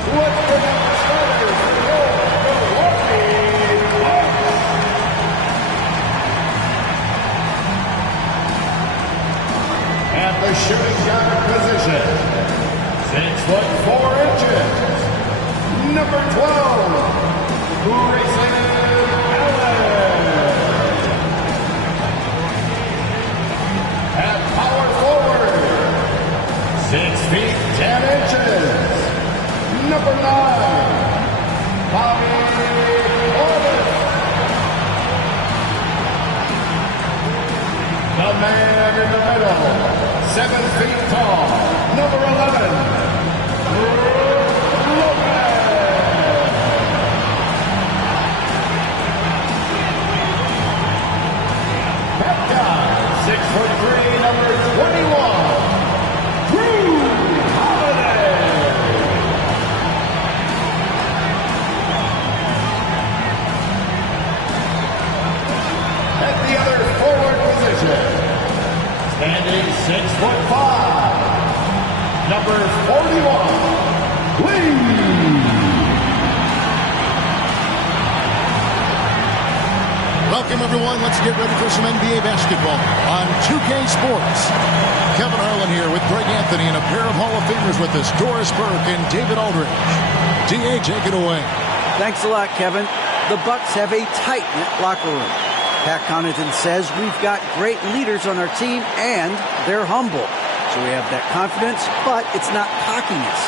Let's bring up the starters for your Milwaukee Bucks. At the shooting guard position, 6 foot 4 inches, number 12, Grayson Allen. At power forward, 6 feet 10 inches, number 9, Bobby Orvis. The man in the middle, 7 feet tall, number 11, Lopez. That guy, 6'3", number 21, Drew Holiday. At the other forward position, standing 6'5", number 41, Lee. Welcome, everyone. Let's get ready for some NBA basketball on 2K Sports. Kevin Harlan here with Greg Anthony and a pair of Hall of Famers with us, Doris Burke and David Aldridge. D.A., take it away. Thanks a lot, Kevin. The Bucks have a tight-knit locker room. Pat Connaughton says we've got great leaders on our team, and they're humble. So we have that confidence, but it's not cockiness.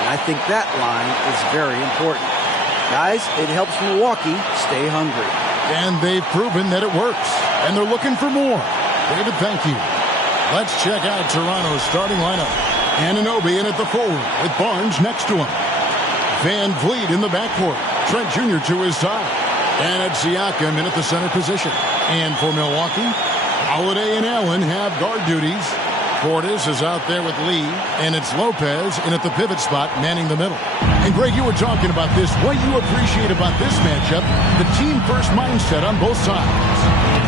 And I think that line is very important. Guys, it helps Milwaukee stay hungry. And they've proven that it works. And they're looking for more. David, thank you. Let's check out Toronto's starting lineup. Anunoby in at the forward with Barnes next to him. Van Vliet in the backcourt. Trent Jr. to his side. And it's Siakam in at the center position. And for Milwaukee, Holiday and Allen have guard duties. Portis is out there with Lee, and it's Lopez in at the pivot spot, manning the middle. And Greg, you were talking about this. What you appreciate about this matchup, the team-first mindset on both sides.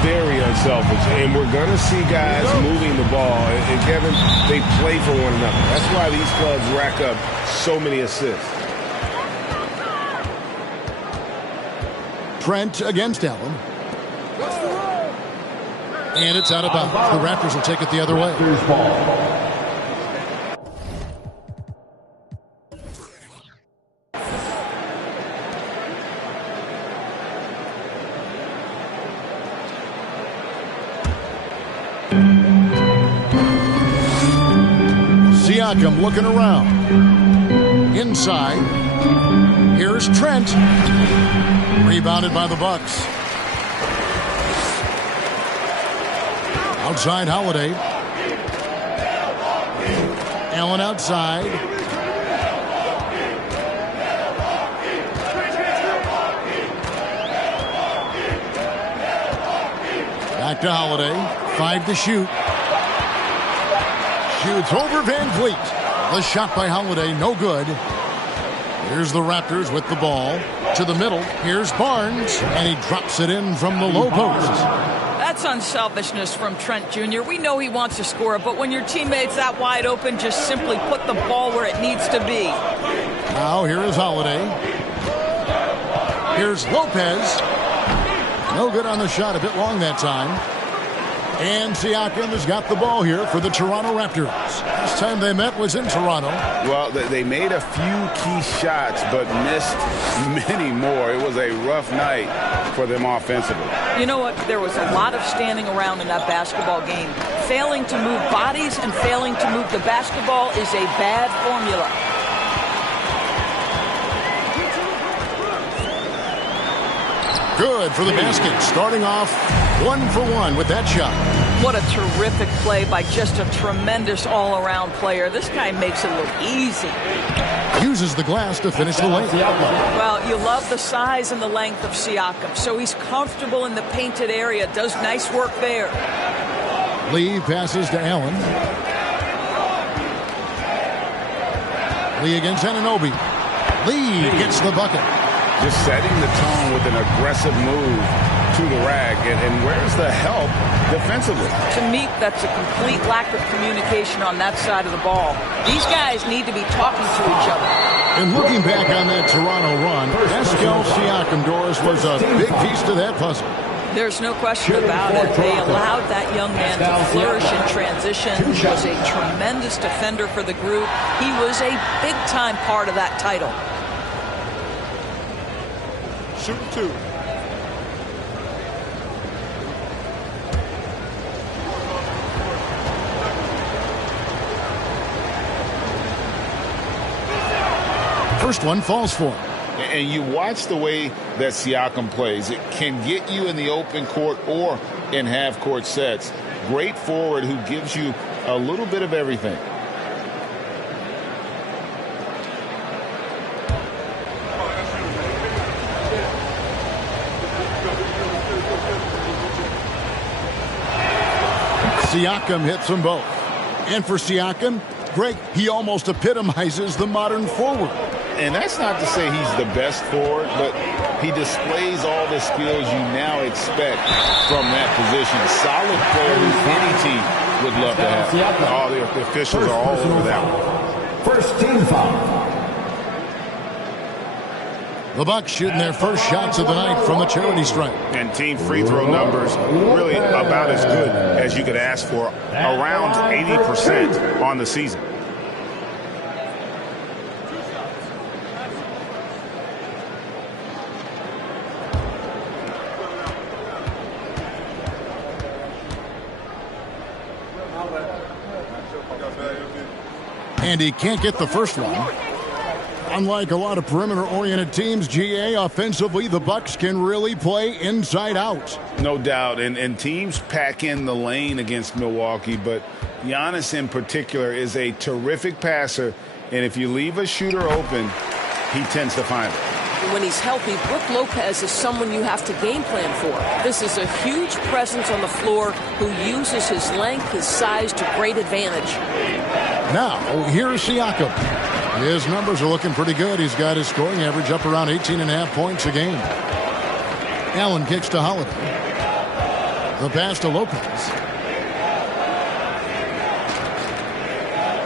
Very unselfish, and we're going to see guys moving the ball. And Kevin, they play for one another. That's why these clubs rack up so many assists. Trent against Allen. And it's out of bounds. The Raptors will take it the other way. Siakam looking around. Inside. Here's Trent. Rebounded by the Bucks. Outside Holiday. Allen outside. Back to Holiday. 5 to shoot. Shoots over Van Vliet. The shot by Holiday, no good. Here's the Raptors with the ball. To the middle. Here's Barnes. And he drops it in from the low post. That's unselfishness from Trent Jr. We know he wants to score, but when your teammate's that wide open, just simply put the ball where it needs to be. Now here is Holiday. Here's Lopez. No good on the shot, a bit long that time. And Siakam has got the ball here for the Toronto Raptors. Last time they met was in Toronto. Well, they made a few key shots, but missed many more. It was a rough night for them offensively. You know what? There was a lot of standing around in that basketball game. Failing to move bodies and failing to move the basketball is a bad formula. Good for the basket. Starting off 1 for 1 with that shot. What a terrific play by just a tremendous all-around player. This guy makes it look easy. Uses the glass to finish the lane. Well, you love the size and the length of Siakam, so he's comfortable in the painted area. Does nice work there. Lee passes to Allen. Lee against Anunoby. Lee gets the bucket. Just setting the tone with an aggressive move to the rack. And where's the help defensively? To me, that's a complete lack of communication on that side of the ball. These guys need to be talking to each other. And looking back on that Toronto run, Pascal Siakam, Doris, was a big piece to that puzzle. There's no question about it. They allowed that young man to flourish in transition. He was a tremendous defender for the group. He was a big-time part of that title. Shoot two. First one falls for him. And you watch the way that Siakam plays. It can get you in the open court or in half-court sets. Great forward who gives you a little bit of everything. Siakam hits them both. And for Siakam, Greg, he almost epitomizes the modern forward. And that's not to say he's the best forward, but he displays all the skills you now expect from that position. A solid player who any team would love to have. All the officials are all over that one. First team foul. The Bucks shooting their first shots of the night from the charity stripe. And team free throw numbers really about as good as you could ask for. Around 80% on the season. And he can't get the first one. Unlike a lot of perimeter-oriented teams, GA, offensively, the Bucks can really play inside out. No doubt, and teams pack in the lane against Milwaukee, but Giannis in particular is a terrific passer, and if you leave a shooter open, he tends to find it. When he's healthy, Brook Lopez is someone you have to game plan for. This is a huge presence on the floor who uses his length, his size to great advantage. Now, here's Siakam. His numbers are looking pretty good. He's got his scoring average up around 18.5 points a game. Allen kicks to Holiday. The pass to Lopez.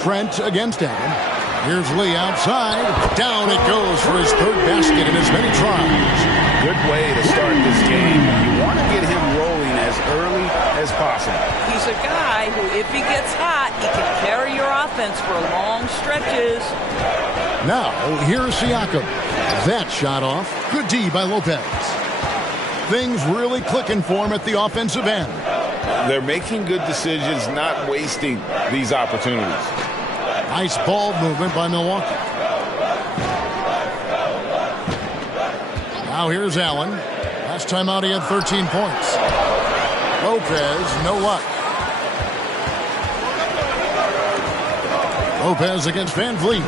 Trent against Allen. Here's Lee outside. Down it goes for his third basket in as many tries. Good way to start this game. You want to get him rolling as early as possible. He's a guy who, if he gets hot, he can carry your offense for long stretches. Now, here's Siakam. That shot off. Good D by Lopez. Things really clicking for him at the offensive end. They're making good decisions, not wasting these opportunities. Nice ball movement by Milwaukee. Now here's Allen. Last time out he had 13 points. Lopez, no luck. Lopez against Van Vliet.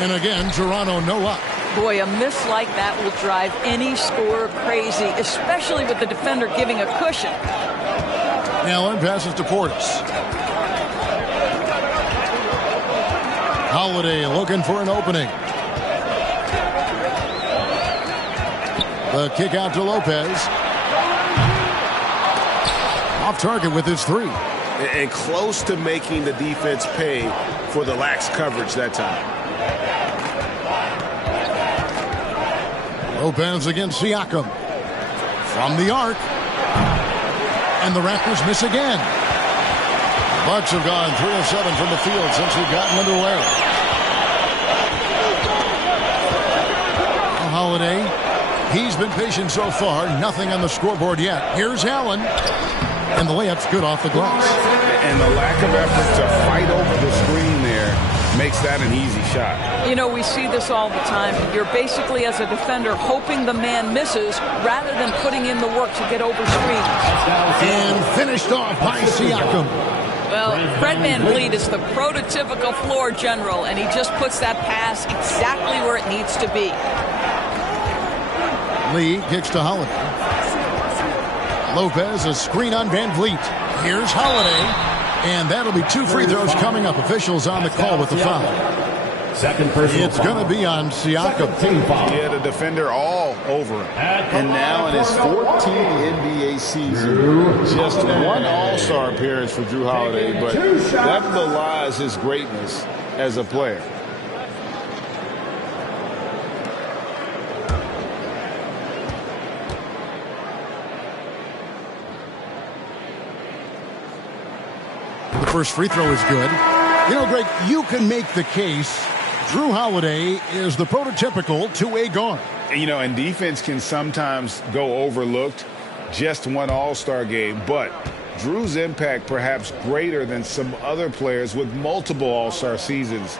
And again, Toronto, no luck. Boy, a miss like that will drive any scorer crazy, especially with the defender giving a cushion. Allen passes to Portis. Holiday looking for an opening. The kick out to Lopez. Off target with his three. And close to making the defense pay for the lax coverage that time. Lopez against Siakam. From the arc. And the Raptors miss again. Bucks have gone 3 of 7 from the field since we've gotten underway. Holiday. He's been patient so far. Nothing on the scoreboard yet. Here's Allen. And the layup's good off the glass. And the lack of effort to fight over the screen there makes that an easy shot. You know, we see this all the time. You're basically, as a defender, hoping the man misses rather than putting in the work to get over screens. And finished off by Siakam. Well, Fred VanVleet is the prototypical floor general, and he just puts that pass exactly where it needs to be. Lee kicks to Holiday. Lopez, a screen on VanVleet. Here's Holiday. And that'll be 2 free throws coming up. Officials on the call with the foul. Second personal It's going to be on Siakam. Yeah, the defender all over him. And now in his 14th NBA season, just one All-Star appearance for Drew Holiday, but that belies his greatness as a player. first free throw is good. You know, Greg, you can make the case Drew Holiday is the prototypical two-way guard. You know, and defense can sometimes go overlooked. Just one All-Star game, but Drew's impact perhaps greater than some other players with multiple All-Star seasons.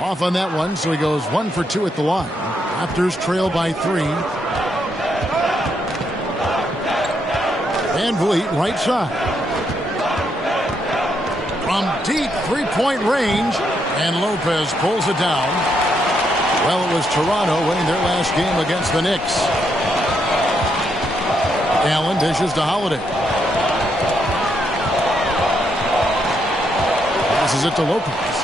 Off on that one, so he goes 1 for 2 at the line. Raptors trail by 3. Van Vliet, right side. From deep three-point range, and Lopez pulls it down. Well, it was Toronto winning their last game against the Knicks. Allen dishes to Holiday. Passes it to Lopez.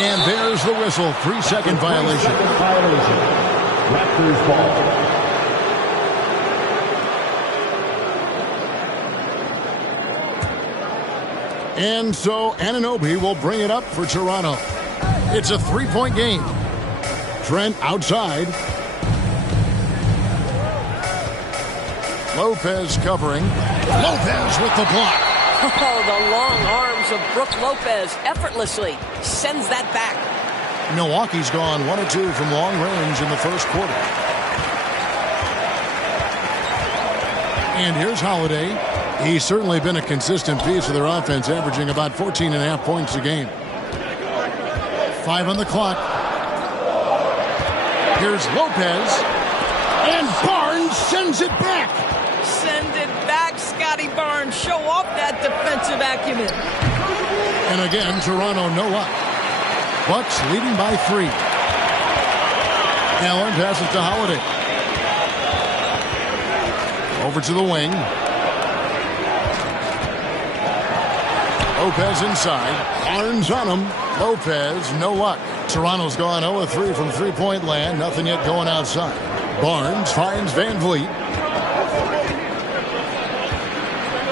And there's the whistle. 3-second violation. Raptors ball. And so Anunoby will bring it up for Toronto. It's a 3-point game. Trent outside. Lopez covering. Lopez with the block. Oh, the long arms of Brook Lopez effortlessly sends that back. Milwaukee's gone 1 or 2 from long range in the first quarter. And here's Holiday. He's certainly been a consistent piece of their offense, averaging about 14.5 points a game. 5 on the clock. Here's Lopez. And Barnes sends it back. Send it back, Scotty Barnes. Show off that defensive acumen. And again, Toronto no up. Bucks leading by 3. Allen passes to Holiday. Over to the wing. Lopez inside. Barnes on him. Lopez, no luck. Toronto's gone 0-3 from three-point land. Nothing yet going outside. Barnes finds Van Vliet.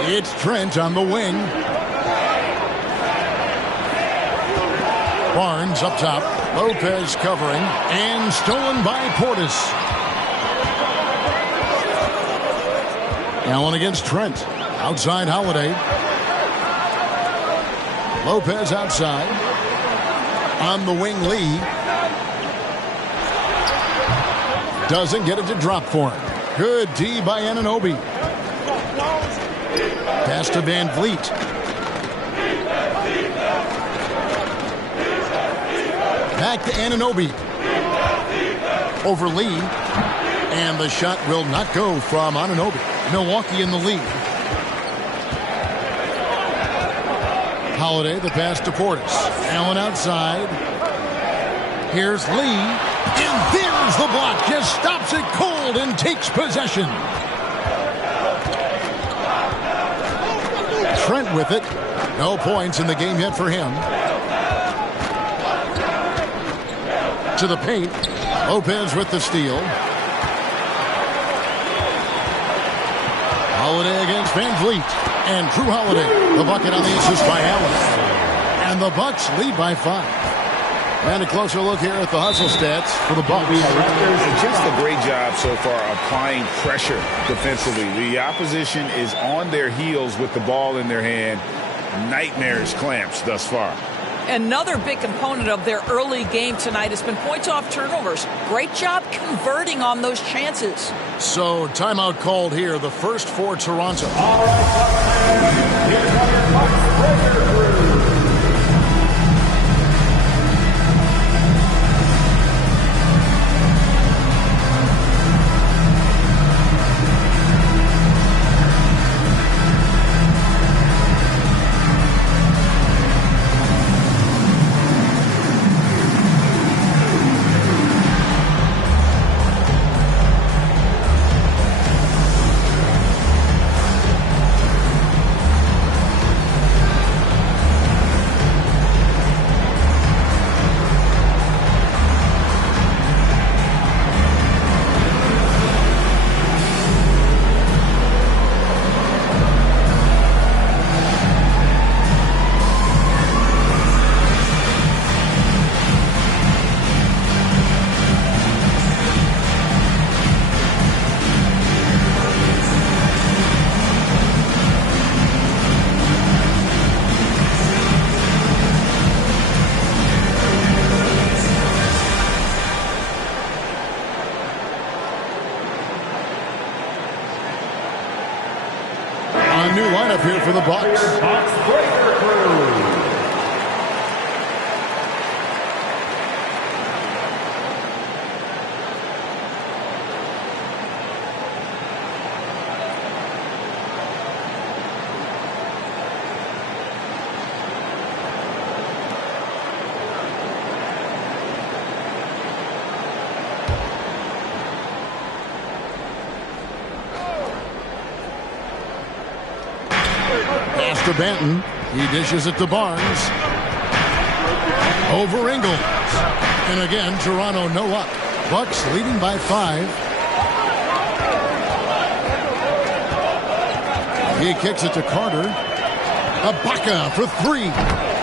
It's Trent on the wing. Barnes up top. Lopez covering. And stolen by Portis. Allen against Trent. Outside Holiday. Lopez outside. On the wing, Lee. Doesn't get it to drop for him. Good D by Anunoby. Pass to Van Vliet. Back to Anunoby. Over Lee. And the shot will not go from Anunoby. Milwaukee in the lead. Holiday, the pass to Portis. Allen outside. Here's Lee. And there's the block. Just stops it cold and takes possession. Trent with it. No points in the game yet for him. To the paint. Lopez with the steal. Holiday against Van Vliet. And Drew Holiday, the bucket on the assist by Allen. And the Bucks lead by 5. And a closer look here at the hustle stats for the Bucks. Just a great job so far applying pressure defensively. The opposition is on their heels with the ball in their hand. Nightmarish clamps thus far. Another big component of their early game tonight has been points off turnovers. Great job converting on those chances. So timeout called here, the first for Toronto. All right, Bucks, here's how your Bucks breaker crew. new lineup here for the Bucks. Pass to Benton. He dishes it to Barnes. Over Ingles. And again, Toronto no luck. Bucks leading by 5. He kicks it to Carter. Ibaka for 3.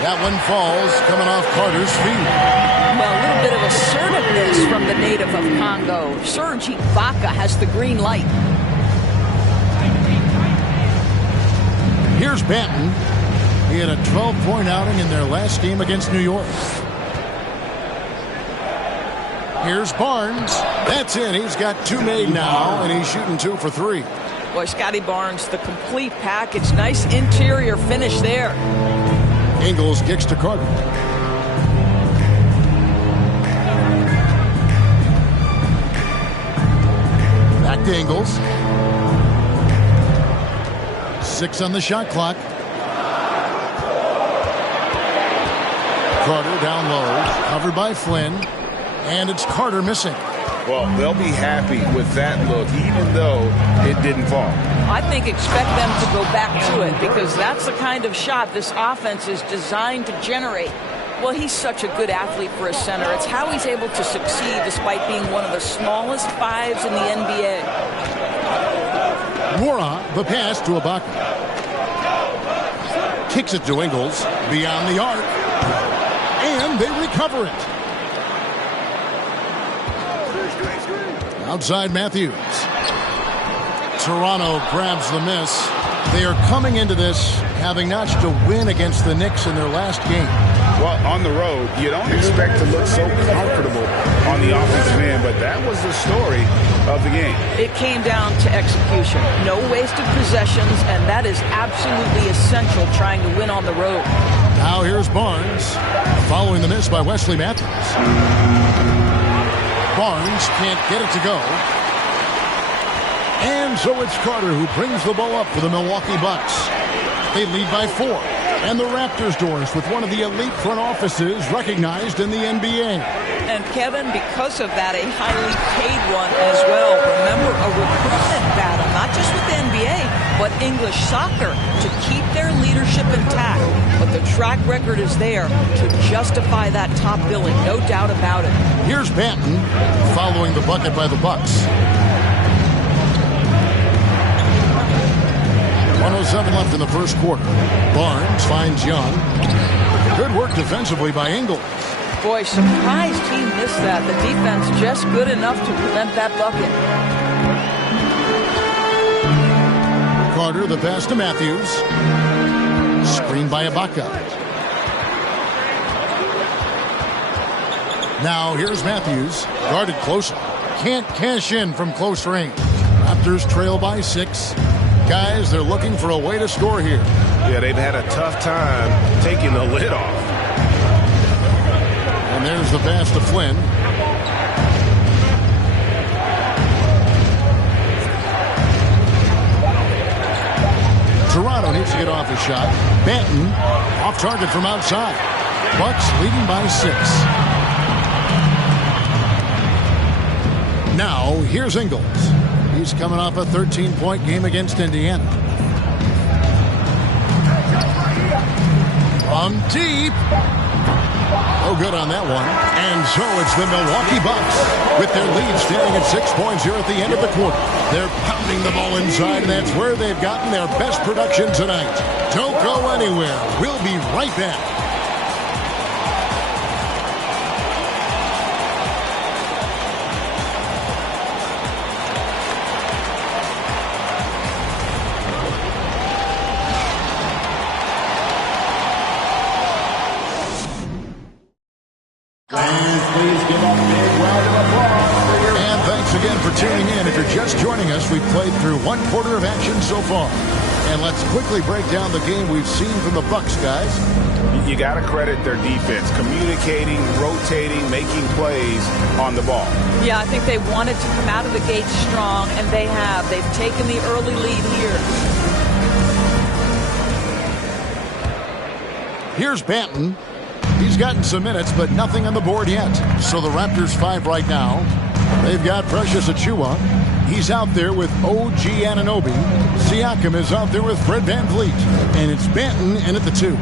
That one falls, coming off Carter's feet. Well, a little bit of assertiveness from the native of Congo. Serge Ibaka has the green light. Here's Benton. He had a 12-point outing in their last game against New York. Here's Barnes. That's in. He's got 2 made now, and he's shooting 2 for 3. Boy, Scotty Barnes, the complete package. Nice interior finish there. Ingles kicks to Carter. Back to Ingles. 6 on the shot clock. Carter down low, covered by Flynn, and it's Carter missing. Well, they'll be happy with that look, even though it didn't fall. I think expect them to go back to it because that's the kind of shot this offense is designed to generate. Well, he's such a good athlete for a center. It's how he's able to succeed despite being one of the smallest 5s in the NBA. Mora, the pass to Ibaka. Kicks it to Ingles, beyond the arc. And they recover it. Outside Matthews. Toronto grabs the miss. They are coming into this having notched a win against the Knicks in their last game. Well, on the road, you don't expect to look so comfortable on the offensive end, but that was the story of the game. It came down to execution. No wasted possessions, and that is absolutely essential trying to win on the road. Now here's Barnes, following the miss by Wesley Matthews. Barnes can't get it to go. And so it's Carter who brings the ball up for the Milwaukee Bucks. They lead by 4. And the Raptors doors with one of the elite front offices recognized in the NBA. And Kevin, because of that, a highly paid one as well. Remember, a recruitment battle, not just with the NBA, but English soccer to keep their leadership intact. But the track record is there to justify that top billing, no doubt about it. Here's Benton following the bucket by the Bucks. 1:07 left in the first quarter. Barnes finds Young. Good work defensively by Ingles. Boy, surprised he missed that. The defense just good enough to prevent that bucket. Carter, the pass to Matthews. Screen by Ibaka. Now here's Matthews, guarded closer. Can't cash in from close range. Raptors trail by 6. Guys, they're looking for a way to score here. Yeah, they've had a tough time taking the lid off. And there's the pass to Flynn. Toronto needs to get off a shot. Benton off target from outside. Bucks leading by 6. Now here's Ingles. He's coming off a 13-point game against Indiana. From deep. Oh, good on that one. And so it's the Milwaukee Bucks with their lead standing at 6 points here at the end of the quarter. They're pounding the ball inside, and that's where they've gotten their best production tonight. Don't go anywhere. We'll be right back. Tuning in. If you're just joining us, we've played through 1 quarter of action so far. And let's quickly break down the game we've seen from the Bucks, guys. You got to credit their defense, communicating, rotating, making plays on the ball. Yeah, I think they wanted to come out of the gate strong, and they have. They've taken the early lead here. Here's Banton. He's gotten some minutes, but nothing on the board yet. So the Raptors 5 right now. They've got Precious Achiuwa. He's out there with OG Anunoby. Siakam is out there with Fred VanVleet. And it's Banton in at the 2.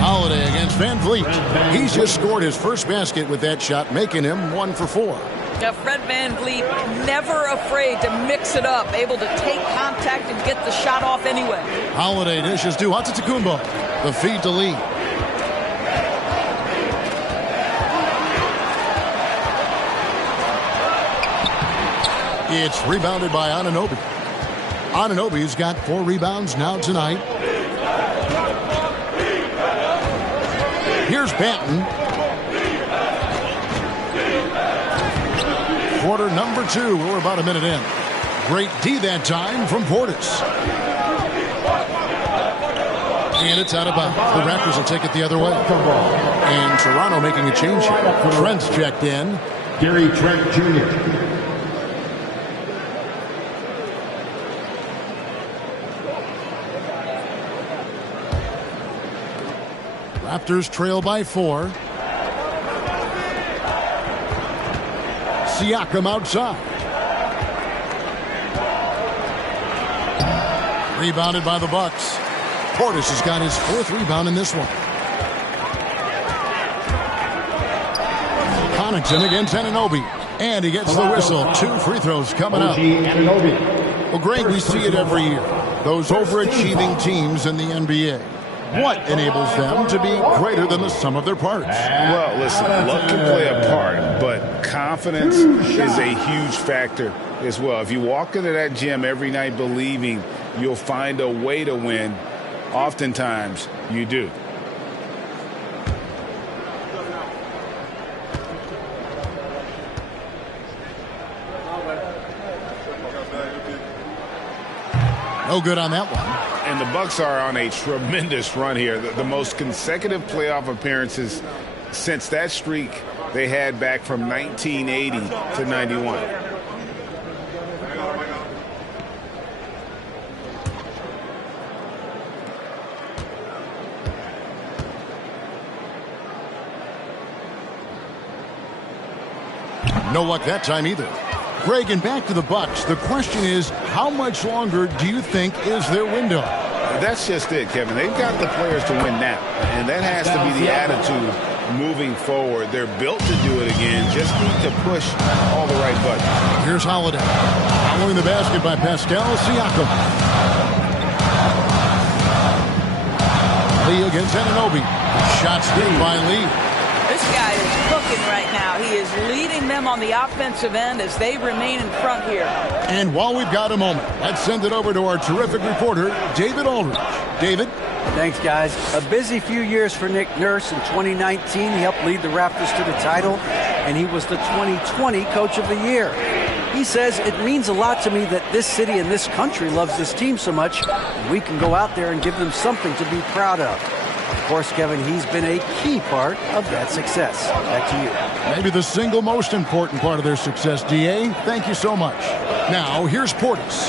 Holiday against VanVleet. He's just scored his first basket with that shot, making him 1 for 4. Now, Fred VanVleet, never afraid to mix it up, able to take contact and get the shot off anyway. Holiday dishes to Antetokounmpo. The feed to Lee. It's rebounded by Anunoby. Anunoby's got 4 rebounds now tonight. Here's Banton. Quarter number 2. We're about a minute in. Great D that time from Portis. And it's out of bounds. The Raptors will take it the other way. And Toronto making a change here. Trent's checked in. Gary Trent Jr. Raptors trail by 4. Siakam outside. Rebounded by the Bucks. Portis has got his 4th rebound in this one. Connaughton against Anunoby. And he gets the whistle. 2 free throws coming up. Well, Greg, we see it every year. Those overachieving teams in the NBA. What enables them to be greater than the sum of their parts? Well, listen, luck can play a part, but confidence is a huge factor as well. If you walk into that gym every night believing you'll find a way to win, oftentimes you do. No good on that one. And the Bucks are on a tremendous run here. The most consecutive playoff appearances since that streak they had back from 1980 to 91. No luck that time either. Greg, and back to the Bucks. The question is, how much longer do you think is their window? That's just it, Kevin. They've got the players to win now, and that has to be the attitude moving forward. They're built to do it again. Just need to push all the right buttons. Here's Holiday. Following the basket by Pascal Siakam. Lee against Anunoby. Shot steal by Lee. This guy is cooking right now. He is leading them on the offensive end as they remain in front here. And while we've got a moment, let's send it over to our terrific reporter, David Aldridge. David? Thanks, guys. A busy few years for Nick Nurse. In 2019, he helped lead the Raptors to the title, and he was the 2020 Coach of the Year. He says, it means a lot to me that this city and this country loves this team so much, and we can go out there and give them something to be proud of. Of course, Kevin, he's been a key part of that success. Back to you. Maybe the single most important part of their success, D.A. Thank you so much. Now, here's Portis.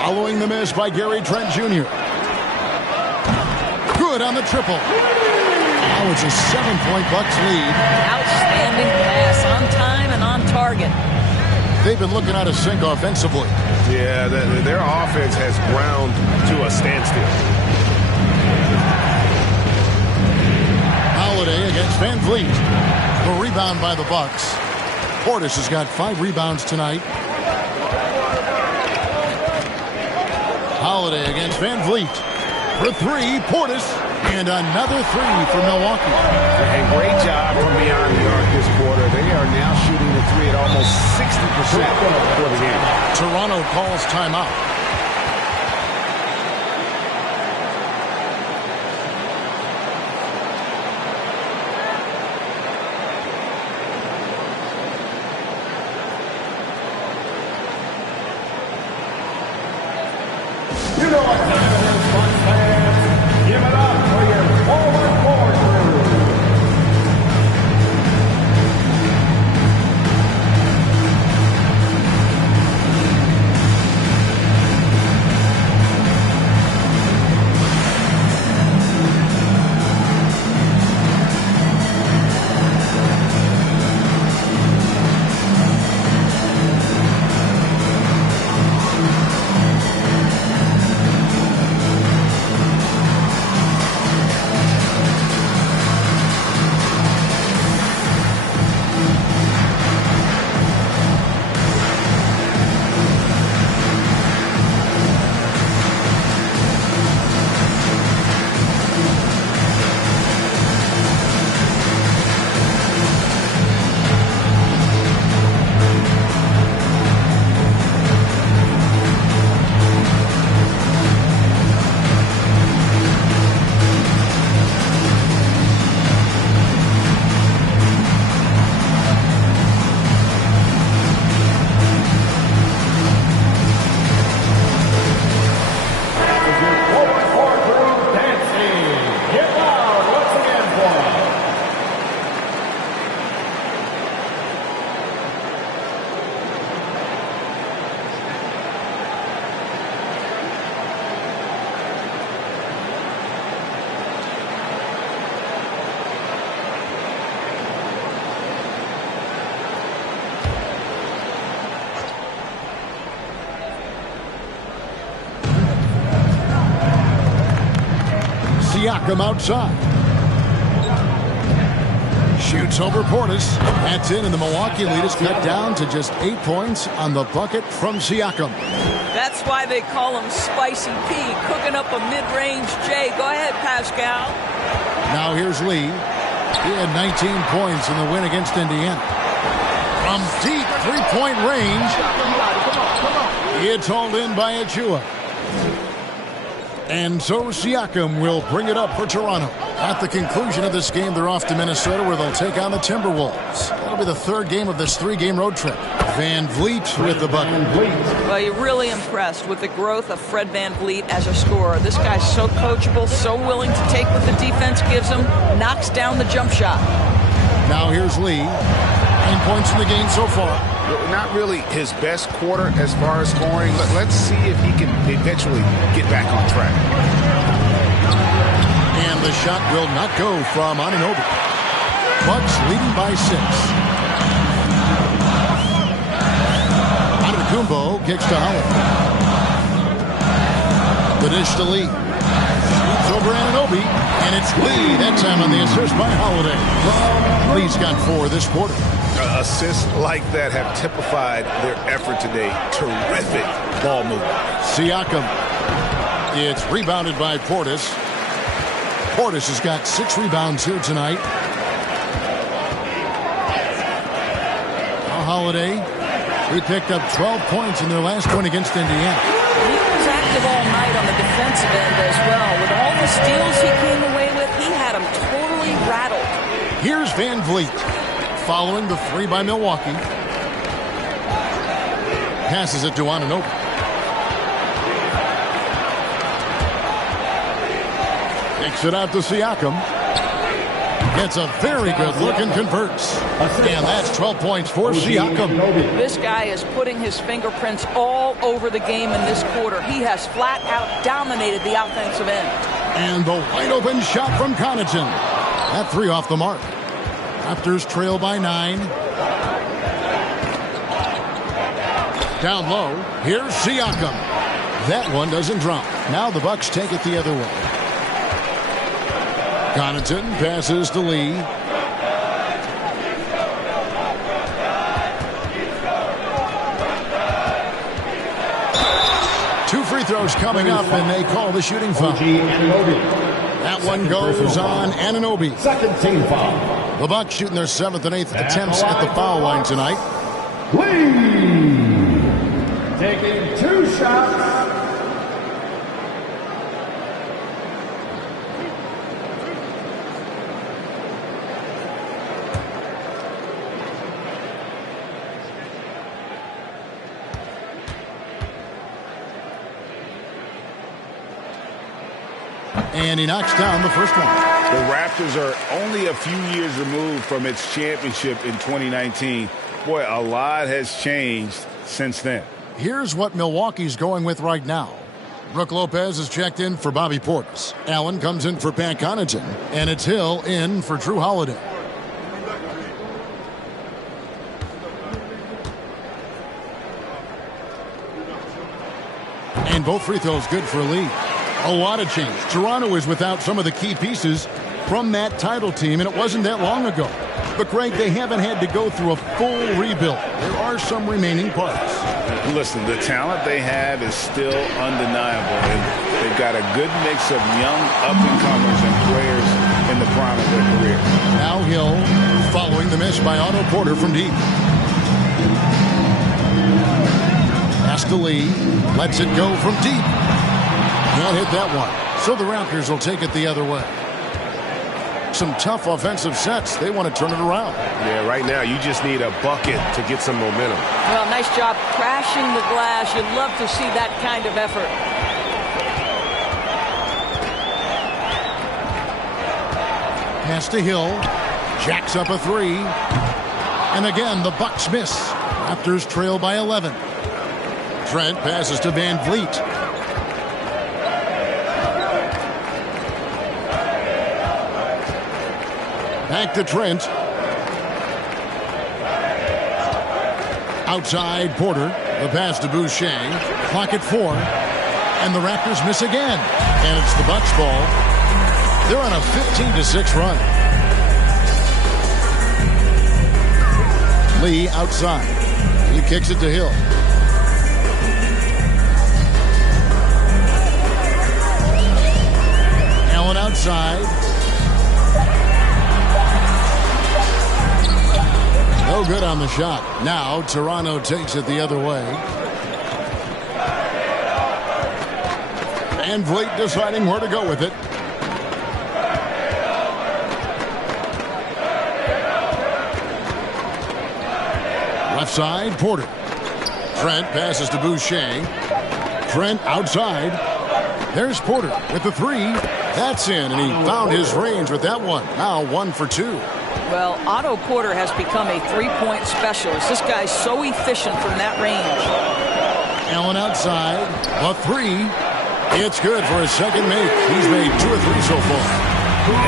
Following the miss by Gary Trent Jr. Good on the triple. Now it's a 7-point Bucks lead. Outstanding pass, on time and on target. They've been looking out of sync offensively. Yeah, their offense has ground to a standstill. Holiday against VanVleet. The rebound by the Bucks. Portis has got 5 rebounds tonight. Holiday against VanVleet. For 3, Portis. And another 3 for Milwaukee. A great job from beyond the arc this quarter. They are now shooting the 3 at almost 60% for the game. Toronto calls timeout. You know what time it is, Bucks fans. Give it up for your forward crew. Siakam outside. Shoots over Portis. That's in, and the Milwaukee lead is cut down to just 8 points on the bucket from Siakam. That's why they call him Spicy P, cooking up a mid-range J. Go ahead, Pascal. Now here's Lee. He had 19 points in the win against Indiana. From deep three-point range, it's hauled in by Achua. And so Siakam will bring it up for Toronto. At the conclusion of this game, they're off to Minnesota, where they'll take on the Timberwolves. That'll be the third game of this 3-game road trip. Van Vliet with the bucket. Well, you're really impressed with the growth of Fred Van Vliet as a scorer. This guy's so coachable, so willing to take what the defense gives him, knocks down the jump shot. Now here's Lee. 9 points in the game so far. Not really his best quarter as far as scoring. Let's see if he can eventually get back on track. And the shot will not go from Anunoby. Bucks leading by 6. Antetokounmpo kicks to Howard. The dish to Lee. Shoots over Anunoby, and it's Lee. That time on the assist by Holiday. Lee's got 4 this quarter. Assists like that have typified their effort today. Terrific ball movement. Siakam. It's rebounded by Portis. Portis has got 6 rebounds here tonight. Now Holiday. He picked up 12 points in their last one against Indiana. He was active all night on the defensive end as well. With all the steals he came away with, he had them totally rattled. Here's Van Vliet. Following the 3 by Milwaukee. Passes it to Anunoby. Takes it out to Siakam. Gets a very good look and converts. And that's 12 points for Siakam. This guy is putting his fingerprints all over the game in this quarter. He has flat out dominated the offensive end. And the wide open shot from Connaughton. That 3 off the mark. Raptors trail by 9. Down low. Here's Siakam. That one doesn't drop. Now the Bucks take it the other way. Connaughton passes to Lee. Two free throws coming up, and they call the shooting foul. That one goes on Anunoby. Second team foul. The Bucks shooting their 7th and 8th attempts at the foul line tonight. Lee taking 2 shots. And he knocks down the first one. The Raptors are only a few years removed from its championship in 2019. Boy, a lot has changed since then. Here's what Milwaukee's going with right now. Brook Lopez is checked in for Bobby Portis. Allen comes in for Pat Connaughton. And it's Hill in for Drew Holiday. And both free throws good for Lee. A lot of change. Toronto is without some of the key pieces from that title team, and it wasn't that long ago. But, Greg, they haven't had to go through a full rebuild. There are some remaining parts. Listen, the talent they have is still undeniable. And they've got a good mix of young up-and-comers and players in the prime of their career. Now Hill following the miss by Otto Porter from deep. Pass to Lee. Lets it go from deep. Can't hit that one. So the Raptors will take it the other way. Some tough offensive sets. They want to turn it around. Yeah, right now you just need a bucket to get some momentum. Well, nice job crashing the glass. You'd love to see that kind of effort. Pass to Hill. Jacks up a three. And again, the Bucks miss. Raptors trail by 11. Trent passes to Van Vliet. Back to Trent. Outside Porter. The pass to Boucher. Clock at 4. And the Raptors miss again. And it's the Bucks ball. They're on a 15-6 run. Lee outside. He kicks it to Hill. Allen outside. No good on the shot. Now Toronto takes it the other way. Van Vliet deciding where to go with it. Left side, Porter. Trent passes to Boucher. Trent outside. There's Porter with the three. That's in, and he found his range with that one. Now 1 for 2. Well, Otto Porter has become a three-point specialist. This guy's so efficient from that range. Allen outside. A three. It's good for his second make. He's made 2 or 3 so far.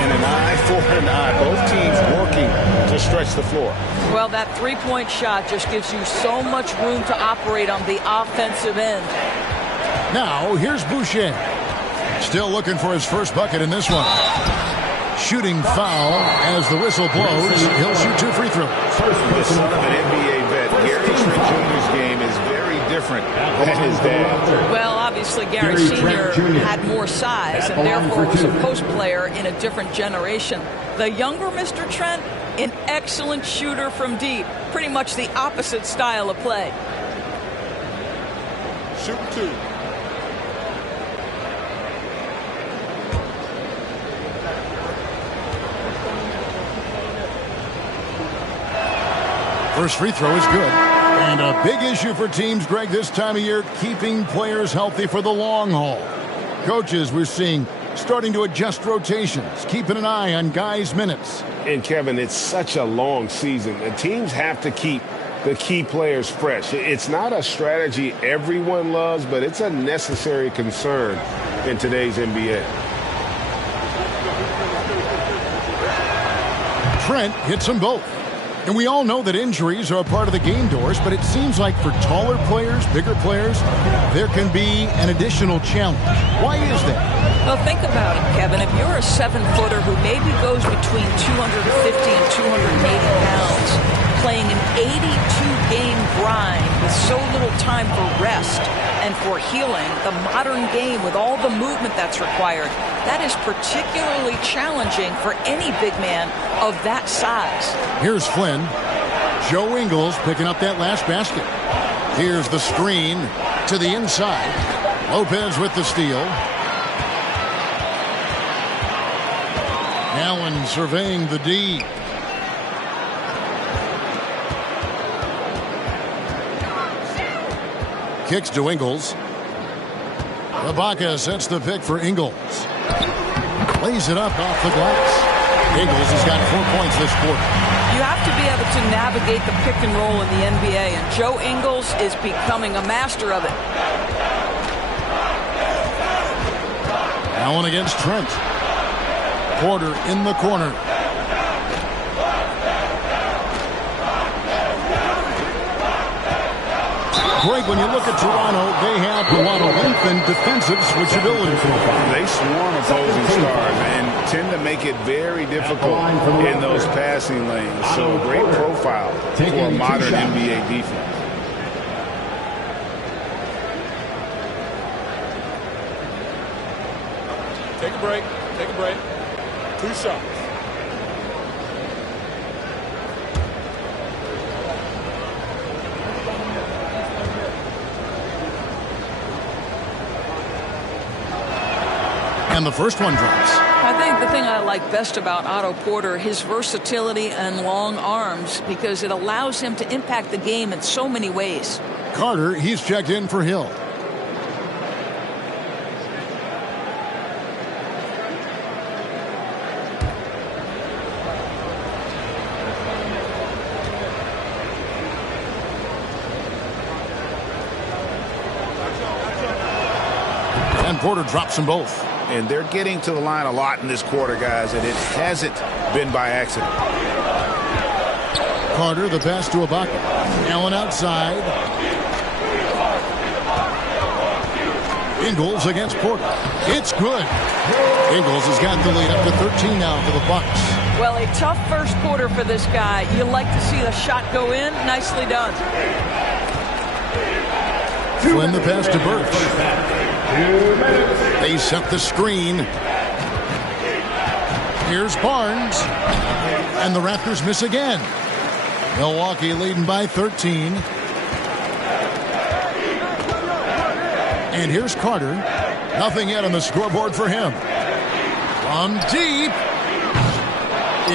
And an eye for an eye. Both teams working to stretch the floor. Well, that three-point shot just gives you so much room to operate on the offensive end. Now, here's Boucher. Still looking for his first bucket in this one. Shooting foul as the whistle blows. He'll shoot 2 free throws. The son of an NBA vet, Gary Trent Jr.'s game is very different than his dad. Well, obviously, Gary Sr. had more size and therefore was a post player in a different generation. The younger Mr. Trent, an excellent shooter from deep. Pretty much the opposite style of play. Shoot 2. First free throw is good. And a big issue for teams, Greg, this time of year, keeping players healthy for the long haul. Coaches, we're seeing, starting to adjust rotations, keeping an eye on guys' minutes. And, Kevin, it's such a long season. The teams have to keep the key players fresh. It's not a strategy everyone loves, but it's a necessary concern in today's NBA. Trent hits them both. And we all know that injuries are a part of the game, Doris, but it seems like for taller players, bigger players, there can be an additional challenge. Why is that? Well, think about it, Kevin. If you're a 7-footer who maybe goes between 250 and 280 pounds, playing an 82-game grind with so little time for rest and for healing, the modern game with all the movement that's required, that is particularly challenging for any big man of that size. Here's Flynn. Joe Ingles picking up that last basket. Here's the screen to the inside. Lopez with the steal. Allen surveying the D. Kicks to Ingles. Ibaka sets the pick for Ingles. Lays it up off the glass. Ingles has got 4 points this quarter. You have to be able to navigate the pick and roll in the NBA, and Joe Ingles is becoming a master of it. Allen against Trent. Porter in the corner. Greg, when you look at Toronto, they have a lot of length and defensive switchability. They swarm opposing stars and tend to make it very difficult in those passing lanes. So great profile for a modern NBA defense. Take a break. Take a break. 2 shots. And the first one drops. I think the thing I like best about Otto Porter, his versatility and long arms, because it allows him to impact the game in so many ways. Carter, he's checked in for Hill. And Porter drops them both. And they're getting to the line a lot in this quarter, guys, and it hasn't been by accident. Carter, the pass to Ibaka. Allen outside. Ingles against Porter. It's good. Ingles has got the lead up to 13 now for the Bucks. Well, a tough first quarter for this guy. You like to see the shot go in. Nicely done. Flynn the pass to Birch. They set the screen. Here's Barnes. And the Raptors miss again. Milwaukee leading by 13. And here's Carter. Nothing yet on the scoreboard for him. From deep.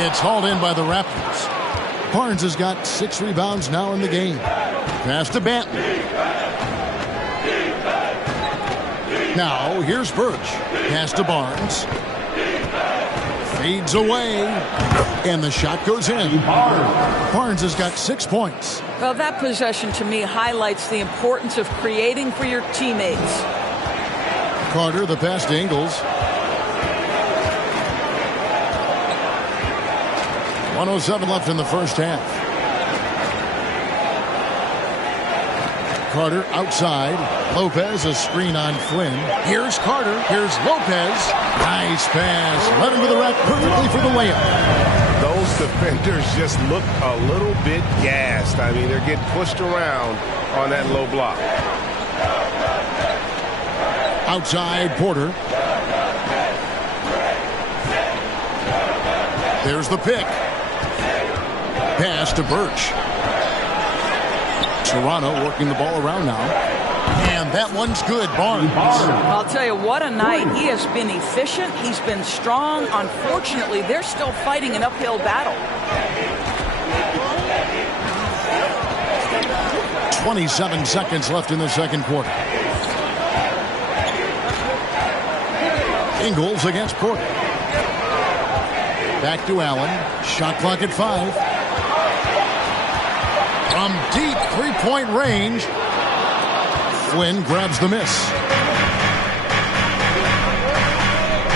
It's hauled in by the Raptors. Barnes has got 6 rebounds now in the game. Pass to Banton. Now, here's Birch. Pass to Barnes. Fades away. And the shot goes in. Barnes has got 6 points. Well, that possession to me highlights the importance of creating for your teammates. Carter, the pass to Ingles. 1:07 left in the first half. Carter outside. Lopez, a screen on Flynn. Here's Carter. Here's Lopez. Nice pass. Led him to the rack perfectly for the layup. Those defenders just look a little bit gassed. I mean, they're getting pushed around on that low block. Outside Porter. There's the pick. Pass to Birch. Toronto working the ball around now. And that one's good. Barnes. I'll tell you, what a night. He has been efficient. He's been strong. Unfortunately, they're still fighting an uphill battle. 27 seconds left in the second quarter. Ingles against Porter. Back to Allen. Shot clock at 5. From deep three-point range. Flynn grabs the miss.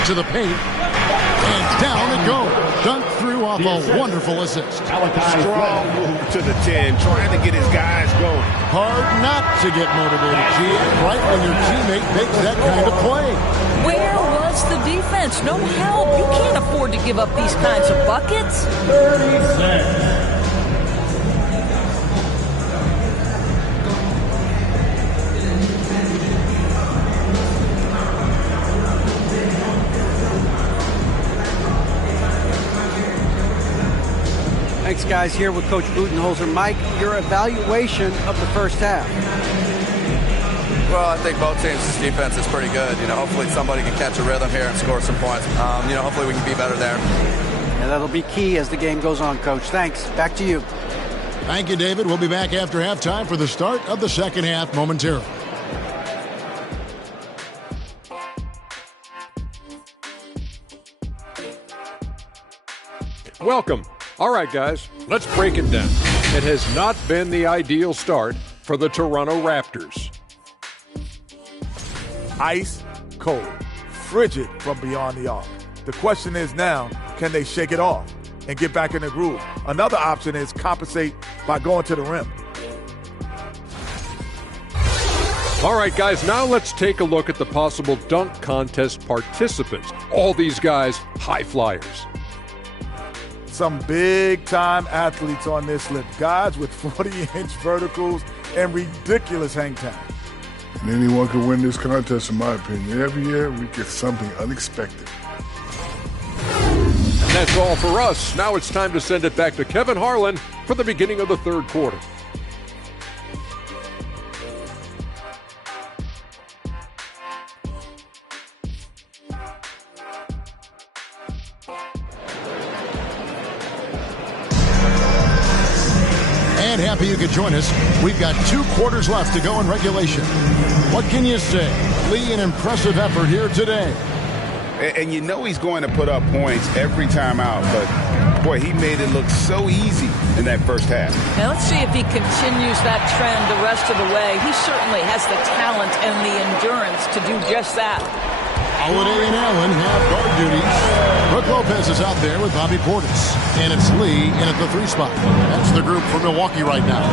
To the paint. And down it goes. Dunk through off a wonderful assist. Strong move to the 10, trying to get his guys going. Hard not to get motivated, G. Right when your teammate makes that kind of play. Where was the defense? No help. You can't afford to give up these kinds of buckets. 36. Thanks, guys. Here with Coach Budenholzer. Mike, your evaluation of the first half. Well, I think both teams' defense is pretty good. Hopefully somebody can catch a rhythm here and score some points. Hopefully we can be better there. And that'll be key as the game goes on, Coach. Thanks. Back to you. Thank you, David. We'll be back after halftime for the start of the second half momentarily. Welcome. All right, guys, let's break it down. It has not been the ideal start for the Toronto Raptors. Ice cold, frigid from beyond the arc. The question is now, can they shake it off and get back in the groove? Another option is compensate by going to the rim. All right, guys, now let's take a look at the possible dunk contest participants. All these guys, high flyers. Some big-time athletes on this list. Guys with 40-inch verticals and ridiculous hang time. And anyone can win this contest, in my opinion. Every year, we get something unexpected. And that's all for us. Now it's time to send it back to Kevin Harlan for the beginning of the third quarter. And happy you could join us. We've got 2 quarters left to go in regulation. What can you say? Lee, an impressive effort here today. And you know he's going to put up points every time out, but boy, he made it look so easy in that first half. Now let's see if he continues that trend the rest of the way. He certainly has the talent and the endurance to do just that. Holiday and Allen have guard duties. Brook Lopez is out there with Bobby Portis. And it's Lee in at the 3 spot. That's the group for Milwaukee right now.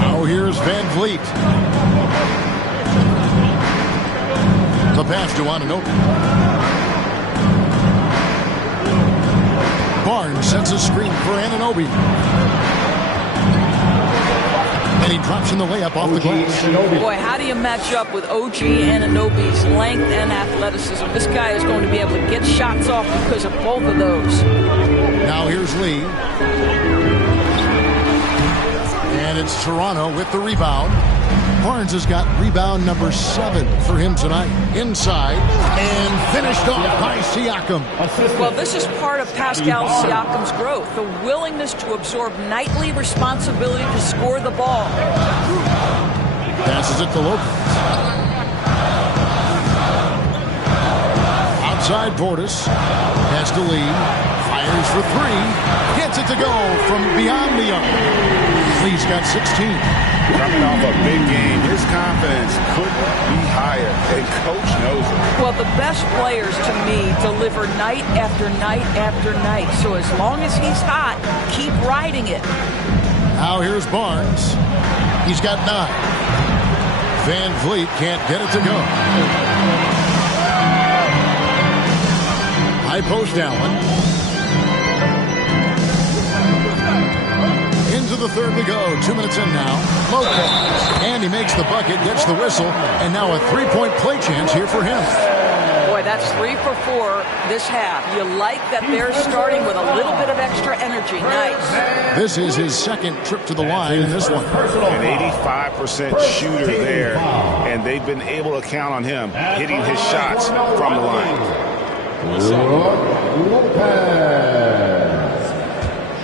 Now here's Van Vliet. The pass to Anunoby. Barnes sets a screen for Anunoby. And he drops in the layup off the glass. Boy, how do you match up with OG Anunoby's length and athleticism? This guy is going to be able to get shots off because of both of those. Now here's Lee. And it's Toronto with the rebound. Barnes has got rebound number 7 for him tonight. Inside and finished off by Siakam. Well, this is part of Pascal Siakam's growth, the willingness to absorb nightly responsibility to score the ball. Passes it to Lopez. Outside Portis. Pass to Lee. Fires for 3. Gets it to go from beyond the arc. Lee's got 16. Coming off a big game, his confidence couldn't be higher, and Coach knows it. Well, the best players, to me, deliver night after night after night. So as long as he's hot, keep riding it. Now here's Barnes. He's got 9. Van Vliet can't get it to go. High post Allen. Into the third we go. 2 minutes in now. Lopez. And he makes the bucket, gets the whistle, and now a 3-point play chance here for him. Boy, that's 3 for 4 this half. You like that they're starting with a little bit of extra energy. Nice. This is his 2nd trip to the line in this one. An 85% shooter there, and they've been able to count on him hitting his shots from the line. Lopez.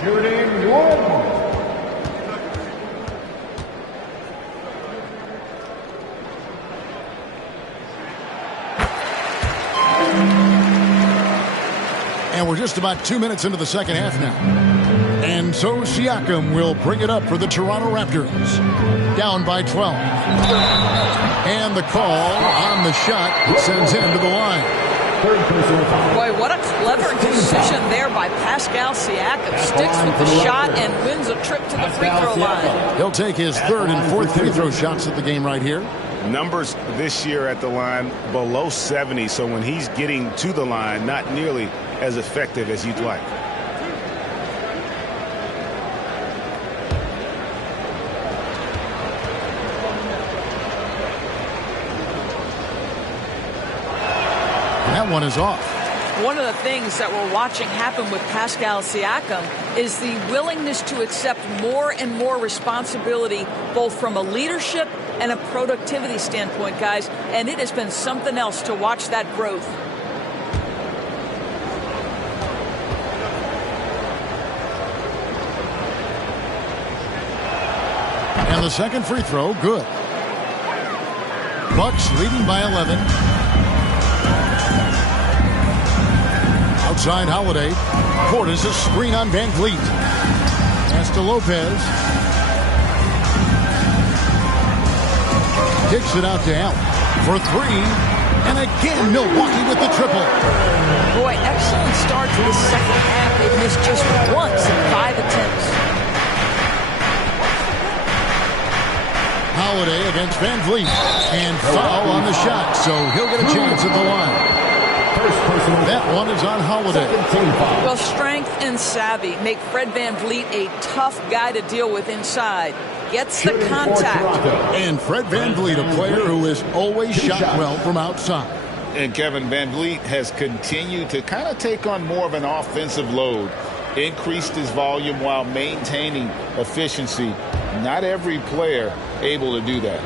Shooting 1. And we're just about 2 minutes into the second half now. And so Siakam will bring it up for the Toronto Raptors. Down by 12. And the call on the shot sends him to the line. Boy, what a clever decision there by Pascal Siakam. Sticks with the shot and wins a trip to the free throw line. He'll take his 3rd and 4th free throw shots at the game right here. Numbers this year at the line below 70, so when he's getting to the line, not nearly as effective as you'd like. That one is off. One of the things that we're watching happen with Pascal Siakam is the willingness to accept more and more responsibility, both from a leadership and a productivity standpoint, guys. And it has been something else to watch that growth. And the second free throw, good. Bucks leading by 11. Outside Holiday. Portis a screen on Van Vliet. Pass to Lopez. Kicks it out to Allen for three. And again, Milwaukee with the triple. Boy, excellent start to the second half. They've missed just once in 5 attempts. Holiday against Van Vliet. And foul on the shot, so he'll get a chance at the line. That one is on Holiday. Well, strength and savvy make Fred Van Vliet a tough guy to deal with inside. Gets the contact. And Fred Van Vliet, a player who has always shot well from outside. And Kevin Van Vliet has continued to kind of take on more of an offensive load. Increased his volume while maintaining efficiency. Not every player able to do that.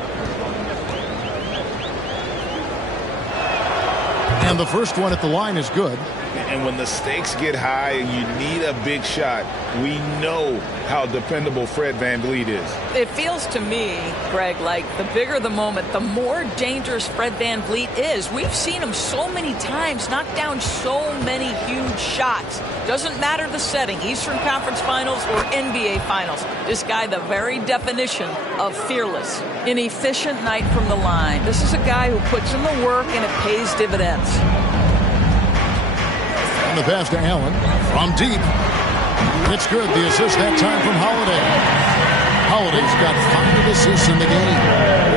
And the first one at the line is good. And when the stakes get high and you need a big shot, we know how dependable Fred Van Vliet is. It feels to me, Greg, like the bigger the moment, the more dangerous Fred Van Vliet is. We've seen him so many times knock down so many huge shots. Doesn't matter the setting, Eastern Conference Finals or NBA Finals. This guy, the very definition of fearless. An efficient night from the line. This is a guy who puts in the work and it pays dividends. And the pass to Allen from deep. It's good. The assist that time from Holiday. Holiday's got 5 assists in the game.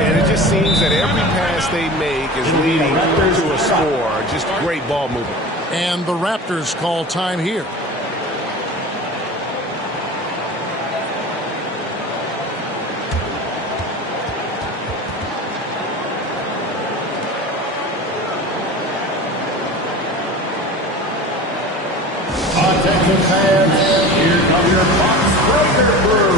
And it just seems that every pass they make is leading to a score. Just great ball movement. And the Raptors call time here. Attention fans, here come your Fox Breaker crew.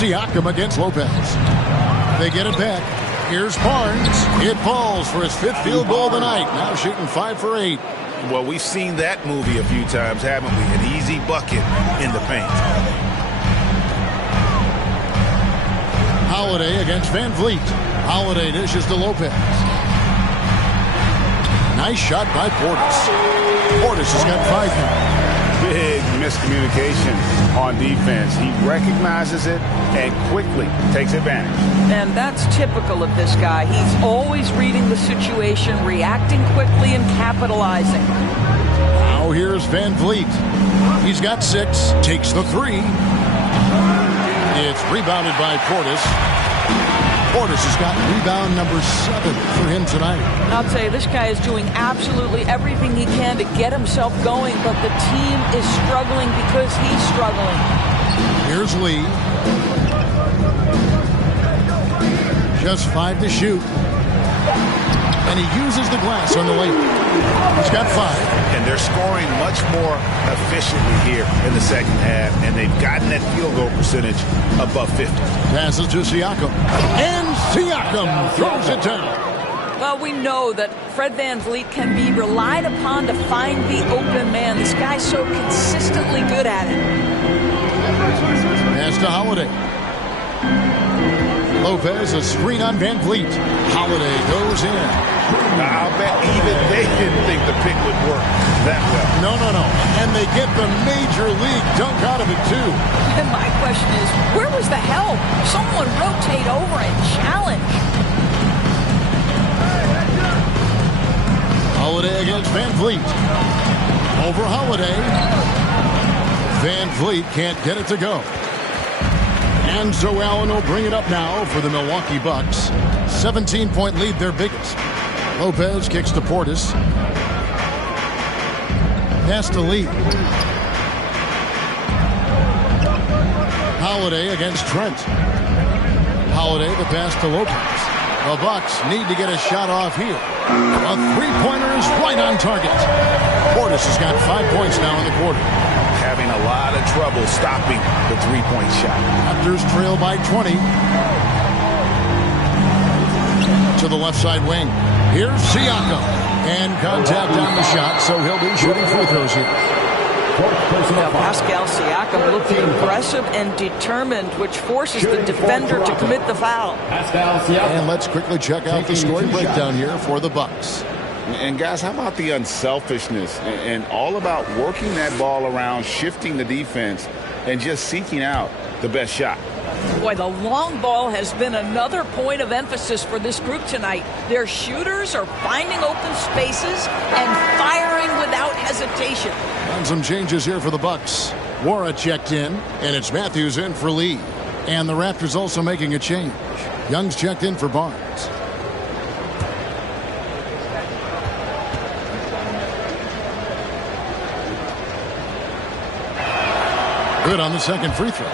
Siakam against Lopez. They get it back. Here's Barnes. It falls for his 5th field goal of the night. Now shooting 5 for 8. Well, we've seen that movie a few times, haven't we? An easy bucket in the paint. Holiday against Van Vliet. Holiday dishes to Lopez. Nice shot by Portis. Portis has got 5 now. Big miscommunication on defense. He recognizes it and quickly takes advantage. And that's typical of this guy. He's always reading the situation, reacting quickly, and capitalizing. Now here's Van Vliet. He's got 6. Takes the 3. It's rebounded by Portis. Portis has got rebound number 7 for him tonight. I'll tell you, this guy is doing absolutely everything he can to get himself going, but the team is struggling because he's struggling. Here's Lee. Just 5 to shoot. And he uses the glass on the layup. He's got 5. And they're scoring much more efficiently here in the second half, and they've gotten that field goal percentage above 50. Passes to Siakam. And Siakam throws it down. Well, we know that Fred VanVleet can be relied upon to find the open man. This guy's so consistently good at it. Pass to Holiday. Lopez, a screen on VanVleet. Holiday goes in. I'll bet even they didn't think the pick would work that well. No. And they get the major league dunk out of it, too. And my question is, where was the help? Someone rotate over and challenge. Holiday against VanVleet. Over Holiday. VanVleet can't get it to go. And so Allen will bring it up now for the Milwaukee Bucks. 17-point lead, their biggest. Lopez kicks to Portis. Pass to Lee. Holiday against Trent. Holiday, the pass to Lopez. The Bucks need to get a shot off here. A three-pointer is right on target. Portis has got 5 points now in the quarter. Having a lot of trouble stopping the three-point shot. Raptors trail by 20. To the left side wing. Here's Siakam. And contact on the shot, so he'll be shooting free throws here. Pascal Siakam looking aggressive and determined, which forces the defender to commit the foul. And let's quickly check out the scoring breakdown here for the Bucks. And guys, how about the unselfishness and all about working that ball around, shifting the defense, and just seeking out the best shot? Boy, the long ball has been another point of emphasis for this group tonight. Their shooters are finding open spaces and firing without hesitation. And some changes here for the Bucks. Wara checked in, and it's Matthews in for Lee. And the Raptors also making a change. Young's checked in for Barnes. Good on the second free throw.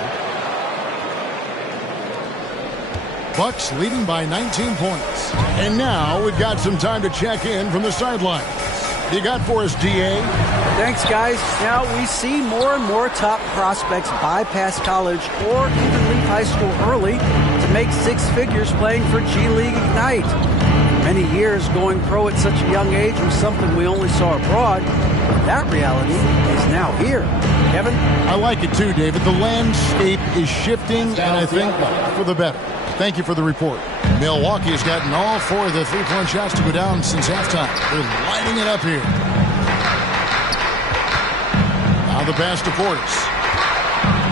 Bucks leading by 19 points. And now we've got some time to check in from the sideline. You got for us, DA? Thanks, guys. Now we see more and more top prospects bypass college or even leave high school early to make 6 figures playing for G League Ignite. For many years, going pro at such a young age was something we only saw abroad. But that reality is now here. Kevin? I like it too, David. The landscape is shifting, and I think for the better. Thank you for the report. Milwaukee has gotten all 4 of the three-point shots to go down since halftime. They're lighting it up here. Now the pass to Portis.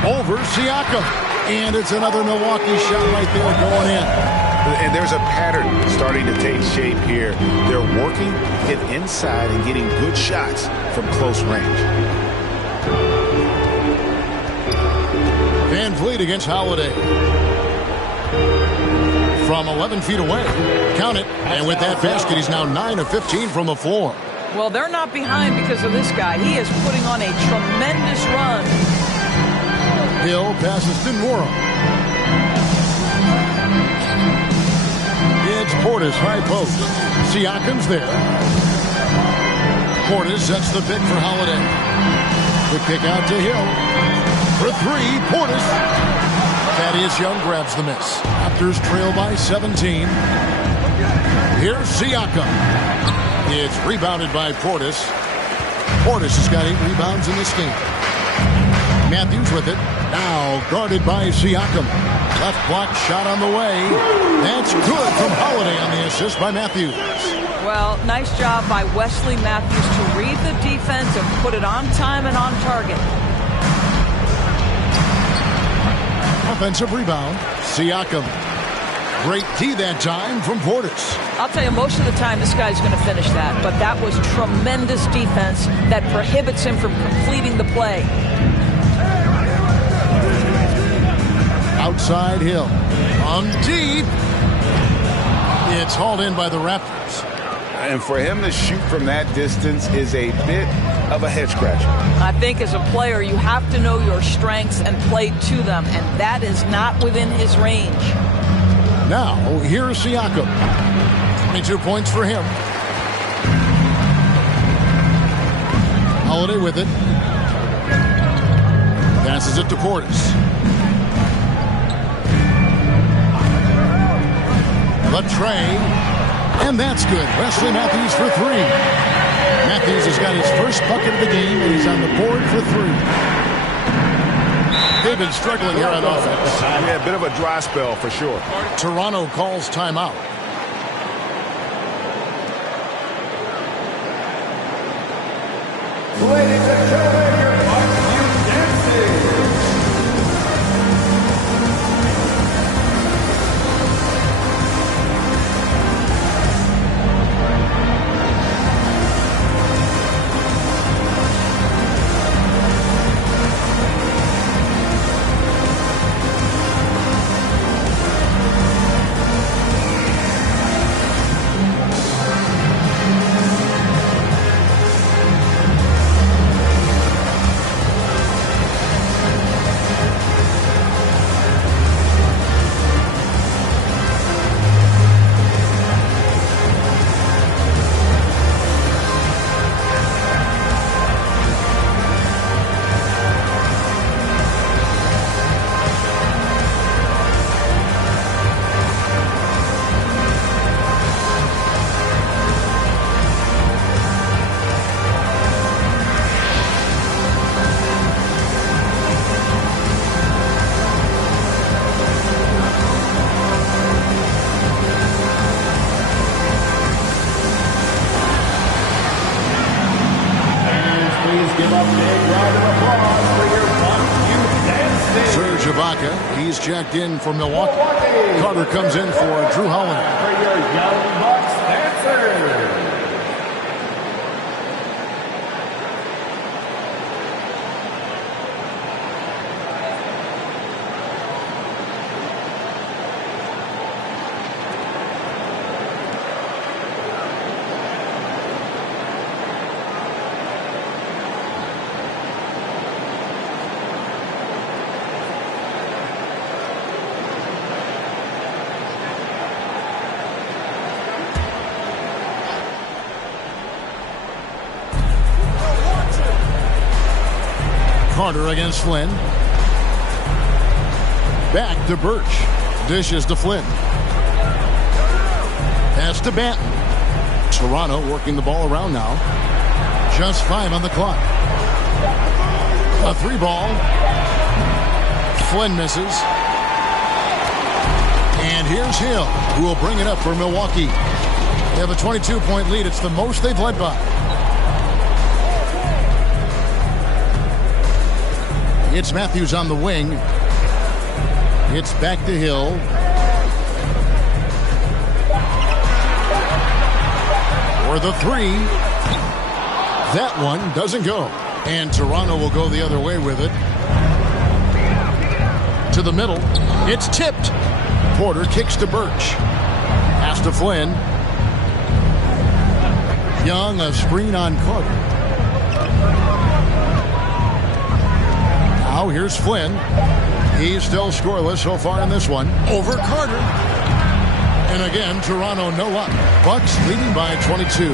Over Siakam. And it's another Milwaukee shot right there going in. And there's a pattern starting to take shape here. They're working it inside and getting good shots from close range. VanVleet against Holiday. From 11 feet away. Count it. And with that basket, he's now 9 of 15 from the floor. Well, they're not behind because of this guy. He is putting on a tremendous run. Hill passes to Nwora. It's Portis, high post. Siakam's there. Portis sets the pick for Holiday. The kick out to Hill. For 3, Portis. Thaddeus Young grabs the miss. Raptors trail by 17. Here's Siakam. It's rebounded by Portis. Portis has got 8 rebounds in this game. Matthews with it. Now guarded by Siakam. Left block shot on the way. That's good from Holiday on the assist by Matthews. Well, nice job by Wesley Matthews to read the defense and put it on time and on target. Offensive rebound. Siakam. Great D that time from Portis. I'll tell you, most of the time this guy's going to finish that, but that was tremendous defense that prohibits him from completing the play. Outside Hill. On deep. It's hauled in by the Raptors. And for him to shoot from that distance is a bit of a head scratcher. I think as a player, you have to know your strengths and play to them, and that is not within his range. Now, here's Siakam. 22 points for him. Holiday with it. Passes it to Portis. The tray. And that's good. Wesley Matthews for three. Matthews has got his first bucket of the game, and he's on the board for three. They've been struggling here on offense. Yeah, a bit of a dry spell for sure. Toronto calls timeout. Ladies and gentlemen, your Bucks dancing. He's checked in for Milwaukee. Carter comes in for Drew Holiday. For your Young Bucks dancers. Carter against Flynn. Back to Birch. Dishes to Flynn. Pass to Banton. Toronto working the ball around now. Just 5 on the clock. A 3 ball. Flynn misses. And here's Hill, who will bring it up for Milwaukee. They have a 22-point lead. It's the most they've led by. It's Matthews on the wing. It's back to Hill. For the 3. That one doesn't go. And Toronto will go the other way with it. To the middle. It's tipped. Porter kicks to Birch. Pass to Flynn. Young, a screen on Carter. Now here's Flynn. He's still scoreless so far in this one. Over Carter. And again, Toronto no luck. Bucks leading by 22.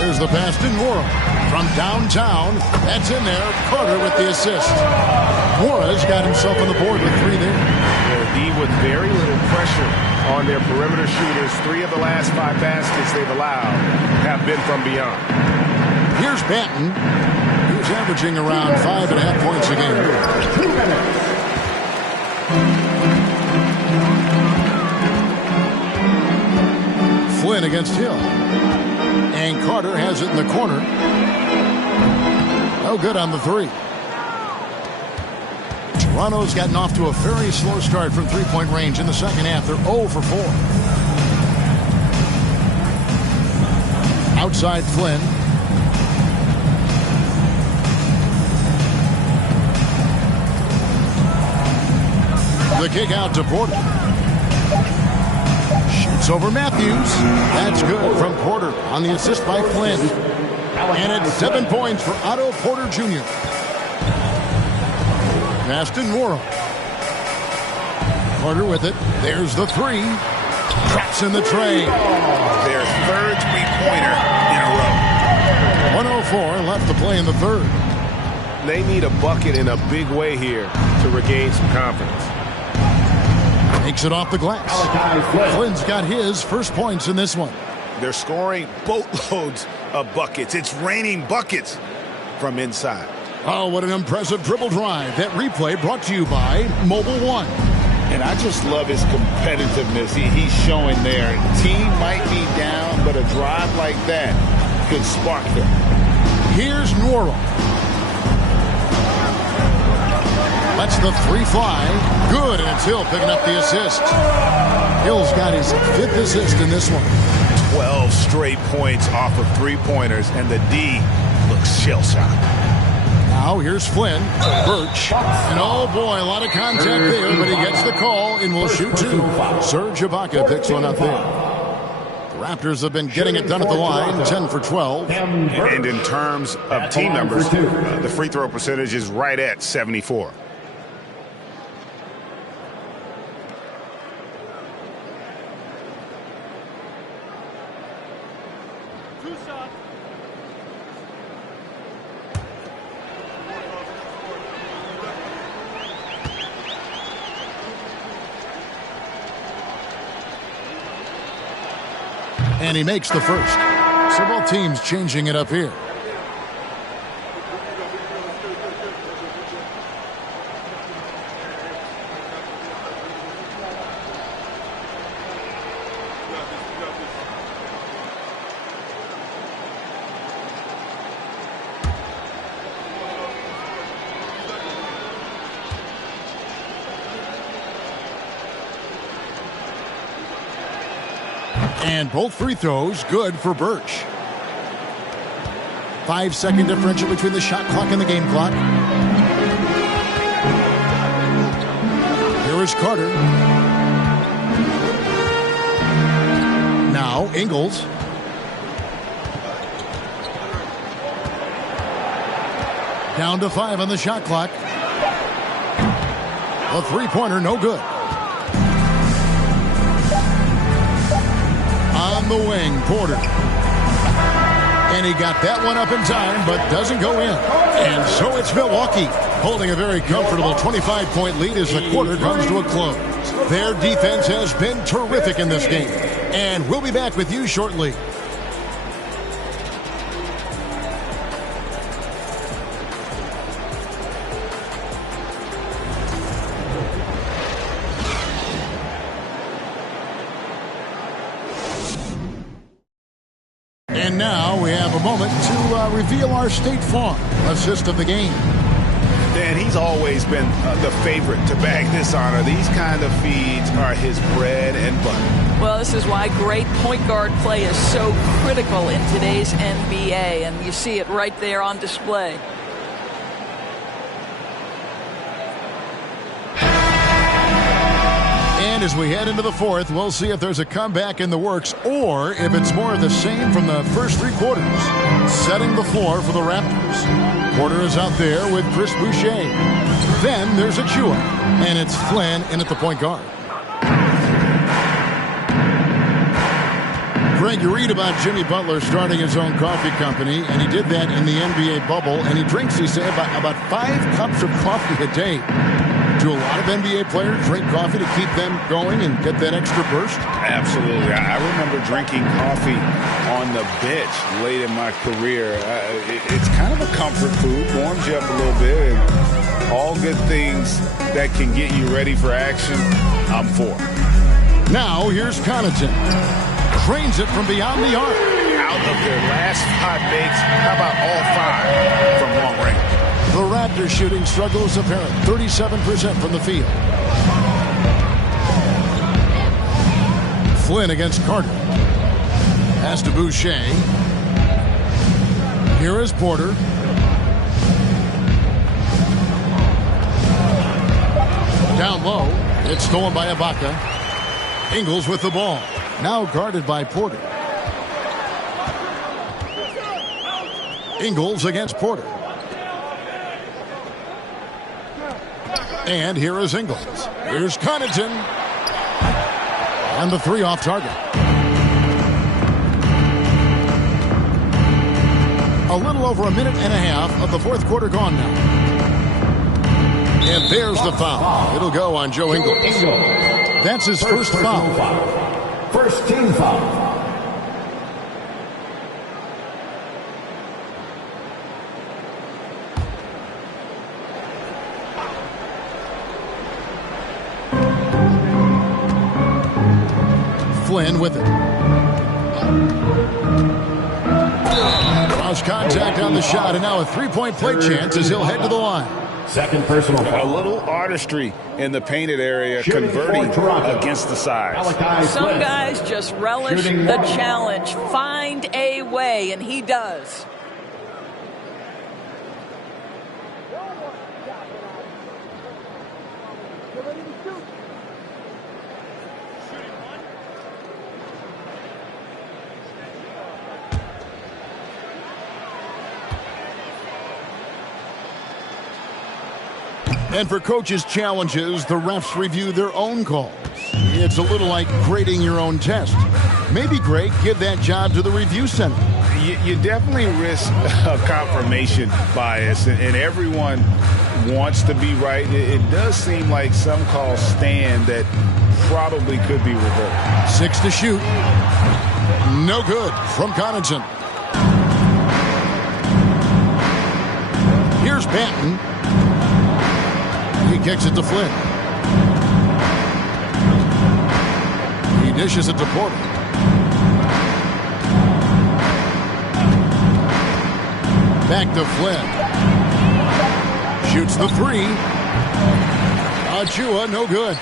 There's the pass to Nwora. From downtown. That's in there. Carter with the assist. Nwora's got himself on the board with 3 there. D with very little pressure on their perimeter shooters. 3 of the last 5 baskets they've allowed have been from beyond. Here's Banton, who's averaging around 5.5 points a game. 2 minutes. Flynn against Hill. And Carter has it in the corner. No good on the 3. Toronto's gotten off to a very slow start from three-point range in the second half. They're 0 for 4. Outside Flynn. The kick out to Porter. Shoots over Matthews. That's good from Porter on the assist by Flynn. And it's 7 points for Otto Porter Jr. Pass to Nora. Carter with it. There's the three. Drops in the tray. Their third three-pointer in a row. 1:04 left to play in the third. They need a bucket in a big way here to regain some confidence. Takes it off the glass. Flynn's got his first points in this one. They're scoring boatloads of buckets. It's raining buckets from inside. Oh, what an impressive dribble drive. That replay brought to you by Mobile One. And I just love his competitiveness he's showing there. Team might be down, but a drive like that could spark them. Here's Nora. Lets the three fly. Good, and it's Hill picking up the assist. Hill's got his 5th assist in this one. 12 straight points off of three-pointers, and the D looks shell-shocked. Now here's Flynn. Birch. And oh boy, a lot of contact there, but he gets the call and will shoot two. Serge Ibaka picks one up there. The Raptors have been getting it done at the line, 10 for 12. And in terms of team numbers, the free throw percentage is right at 74. And he makes the first. So both teams changing it up here. And both free throws good for Birch. 5-second differential between the shot clock and the game clock. Here is Carter. Now Ingles. Down to 5 on the shot clock. A three-pointer, no good. On the wing, Porter. And he got that one up in time, but doesn't go in. And so it's Milwaukee holding a very comfortable 25-point lead as the quarter comes to a close. Their defense has been terrific in this game. And we'll be back with you shortly. And now we have a moment to reveal our State Farm assist of the game. Dan, he's always been the favorite to bag this honor. These kind of feeds are his bread and butter. Well, this is why great point guard play is so critical in today's NBA, and you see it right there on display. And as we head into the fourth, we'll see if there's a comeback in the works or if it's more of the same from the first three quarters. Setting the floor for the Raptors. Porter is out there with Chris Boucher. Then there's Achua, and it's Flynn in at the point guard. Greg, you read about Jimmy Butler starting his own coffee company, and he did that in the NBA bubble, and he drinks, he said, about 5 cups of coffee a day. Do a lot of NBA players drink coffee to keep them going and get that extra burst? Absolutely. I remember drinking coffee on the bench late in my career. It's kind of a comfort food, warms you up a little bit, and all good things that can get you ready for action, I'm for. Now here's Connaughton. Trains it from beyond the arc. Out of their last 5 makes, how about all 5 from long range? The Raptors shooting struggle is apparent. 37% from the field. Flynn against Carter. Pass to Boucher. Here is Porter. Down low. It's stolen by Ibaka. Ingles with the ball. Now guarded by Porter. Ingles against Porter. And here is Ingles. Here's Connaughton. And the 3 off target. A little over a minute and a half of the fourth quarter gone now. And there's the foul. It'll go on Joe Ingles. That's his first foul. First team foul. Flynn with it. Cross contact on the shot, and now a three-point play chance as he'll head to the line. Second personal foul. A little artistry in the painted area, converting against the size. Some guys just relish the challenge. Find a way, and he does. And for coaches' challenges, the refs review their own calls. It's a little like grading your own test. Maybe, Greg, give that job to the review center. You definitely risk a confirmation bias, and everyone wants to be right. It does seem like some calls stand that probably could be revoked. 6 to shoot. No good from Connaughton. Here's Banton. He kicks it to Flynn. He dishes it to Porter. Back to Flynn. Shoots the 3. Achua, no good.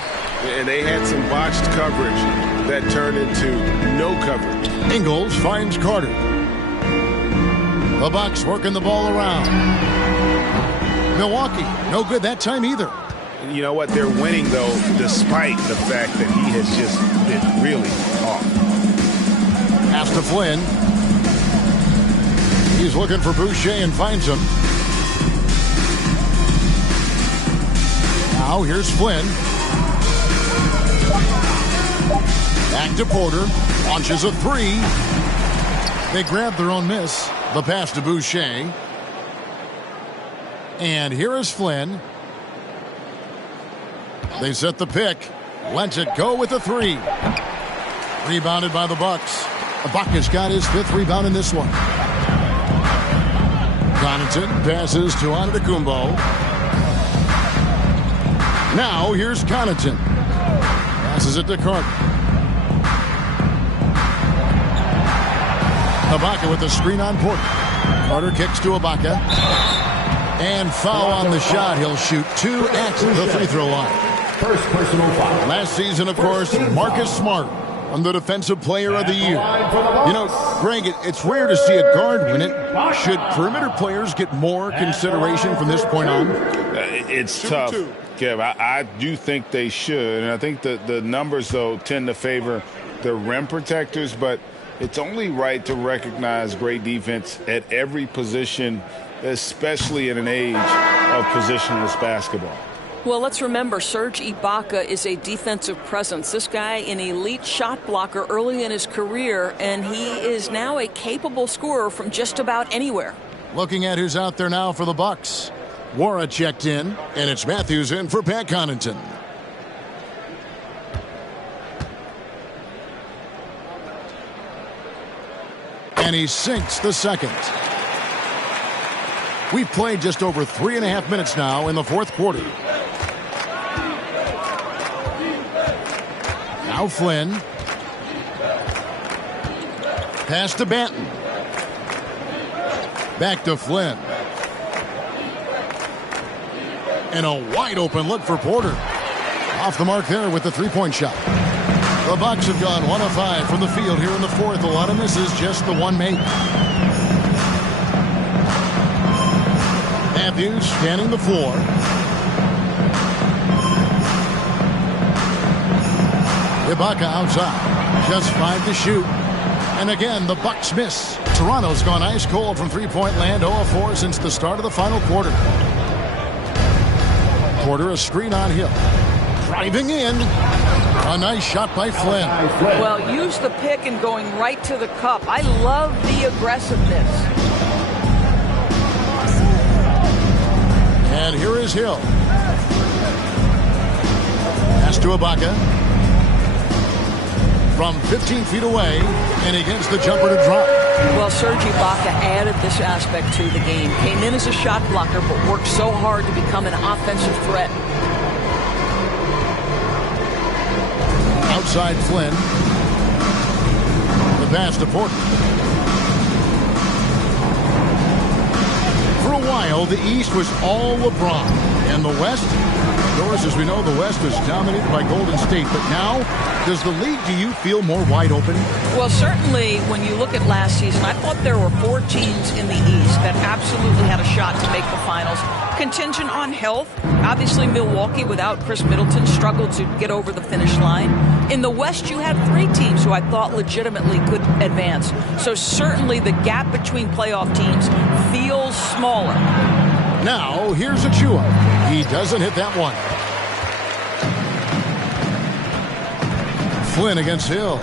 And they had some botched coverage that turned into no coverage. Ingles finds Carter. The Bucks working the ball around. Milwaukee, no good that time either. You know what? They're winning, though, despite the fact that he has just been really off. Pass to Flynn. He's looking for Boucher and finds him. Now here's Flynn. Back to Porter. Launches a 3. They grab their own miss. The pass to Boucher. And here is Flynn. They set the pick. Lets it go with a 3. Rebounded by the Bucks. Ibaka's got his 5th rebound in this one. Connaughton passes to Antetokounmpo. Now here's Connaughton. Passes it to Carter. Ibaka with the screen on Porter. Carter kicks to Ibaka. And foul on the shot. He'll shoot 2 at the free throw line. First personal foul. Last season, of course, Marcus Smart on the Defensive Player of the Year. You know, Greg, it's rare to see a guard win it. Should perimeter players get more consideration from this point on? It's tough, Kev. I do think they should. And I think the numbers, though, tend to favor the rim protectors. But it's only right to recognize great defense at every position, especially in an age of positionless basketball. Well, let's remember, Serge Ibaka is a defensive presence. This guy, an elite shot blocker early in his career, and he is now a capable scorer from just about anywhere. Looking at who's out there now for the Bucks. Wara checked in, and it's Matthews in for Pat Connaughton. And he sinks the second. We've played just over 3.5 minutes now in the fourth quarter. Now Flynn. Pass to Banton. Back to Flynn. And a wide open look for Porter. Off the mark there with the three-point shot. The Bucks have gone 1 of 5 from the field here in the fourth. A lot of misses, just the one made. Matthews scanning the floor. Ibaka outside. Just 5 to shoot. And again, the Bucks miss. Toronto's gone ice cold from three-point land, 0 of 4 since the start of the final quarter. Porter, a screen on Hill. Driving in. A nice shot by Flynn. Well, use the pick and going right to the cup. I love the aggressiveness. And here is Hill. Pass to Ibaka. From 15 feet away, and he gets the jumper to drop. Well, Serge Ibaka added this aspect to the game. Came in as a shot blocker, but worked so hard to become an offensive threat. Outside Flynn. The pass to Porter. For a while, the East was all LeBron. And the West, of course, as we know, the West was dominated by Golden State. But now, does the league, do you feel, more wide open? Well, certainly, when you look at last season, I thought there were 4 teams in the East that absolutely had a shot to make the finals. Contingent on health. Obviously, Milwaukee, without Chris Middleton, struggled to get over the finish line. In the West, you had 3 teams who I thought legitimately could advance. So certainly the gap between playoff teams feels smaller. Now, here's Achua. He doesn't hit that one. Flynn against Hill.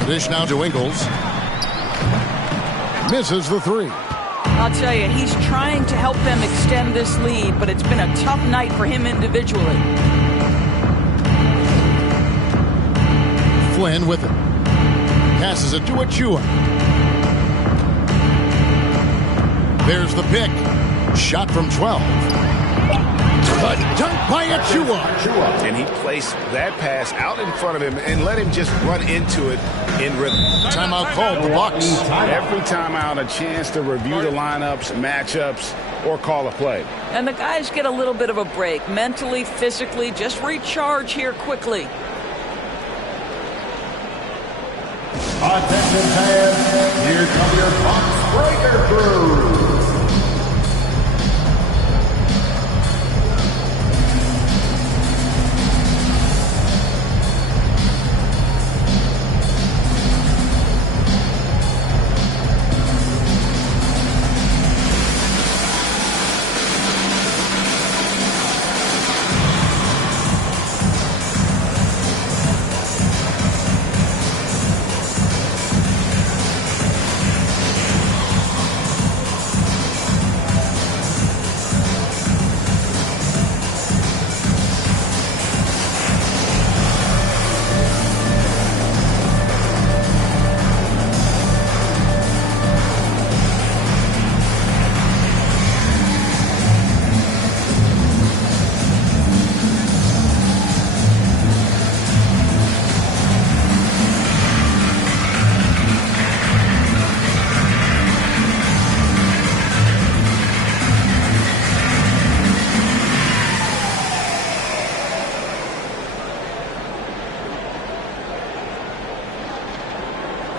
The dish now to Ingles. Misses the 3. I'll tell you, he's trying to help them extend this lead, but it's been a tough night for him individually. Flynn with it. Passes it to Achua. There's the pick. Shot from 12. A dunk by Achua. And he placed that pass out in front of him and let him just run into it in rhythm. Timeout called the Bucks. Every timeout, a chance to review the lineups, matchups, or call a play. And the guys get a little bit of a break. Mentally, physically, just recharge here quickly. Attention fans, here come your Bucks breaker crew.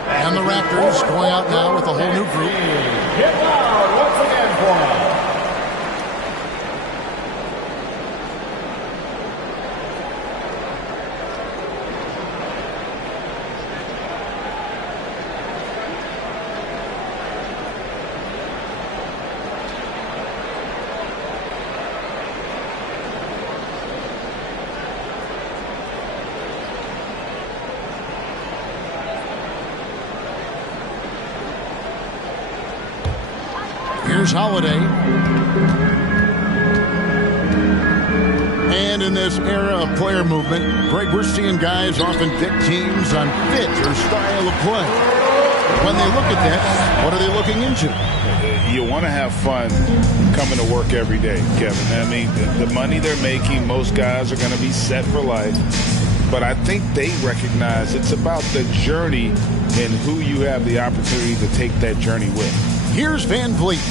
And the Raptors going out now with a whole new group. Get down once again for us. Here's Holiday. And in this era of player movement, Greg, we're seeing guys often pick teams on fit or style of play. When they look at that, what are they looking into? You want to have fun coming to work every day, Kevin. I mean, the money they're making, most guys are going to be set for life. But I think they recognize it's about the journey and who you have the opportunity to take that journey with. Here's Van Vliet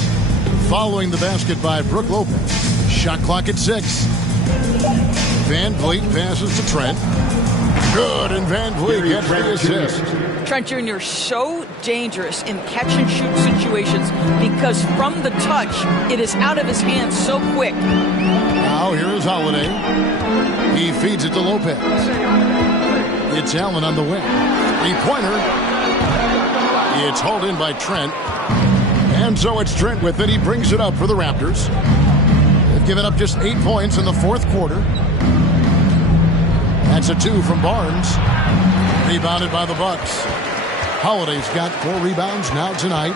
following the basket by Brook Lopez. Shot clock at 6. Van Vliet passes to Trent. Good, and Van Vliet gets the assist. Trent Jr. so dangerous in catch-and-shoot situations because from the touch, it is out of his hands so quick. Now here is Holiday. He feeds it to Lopez. It's Allen on the wing. Three-pointer. It's hauled in by Trent. And so it's Trent with it. He brings it up for the Raptors. giving up just 8 points in the fourth quarter. That's a 2 from Barnes. Rebounded by the Bucks. Holiday's got 4 rebounds now tonight.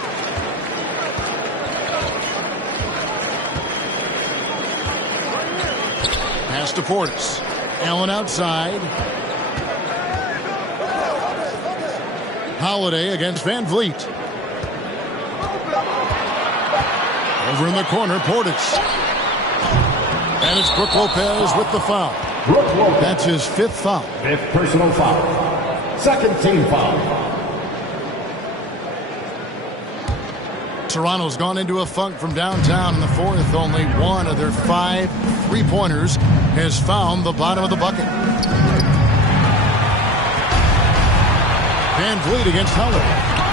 Pass to Portis. Allen outside. Holiday against Van Vliet. Over in the corner, Portis. And it's Brook Lopez with the foul. That's his 5th foul. 5th personal foul. 2nd team foul. Toronto's gone into a funk from downtown in the fourth. Only one of their 5 3-pointers has found the bottom of the bucket. Van Vliet against Holiday.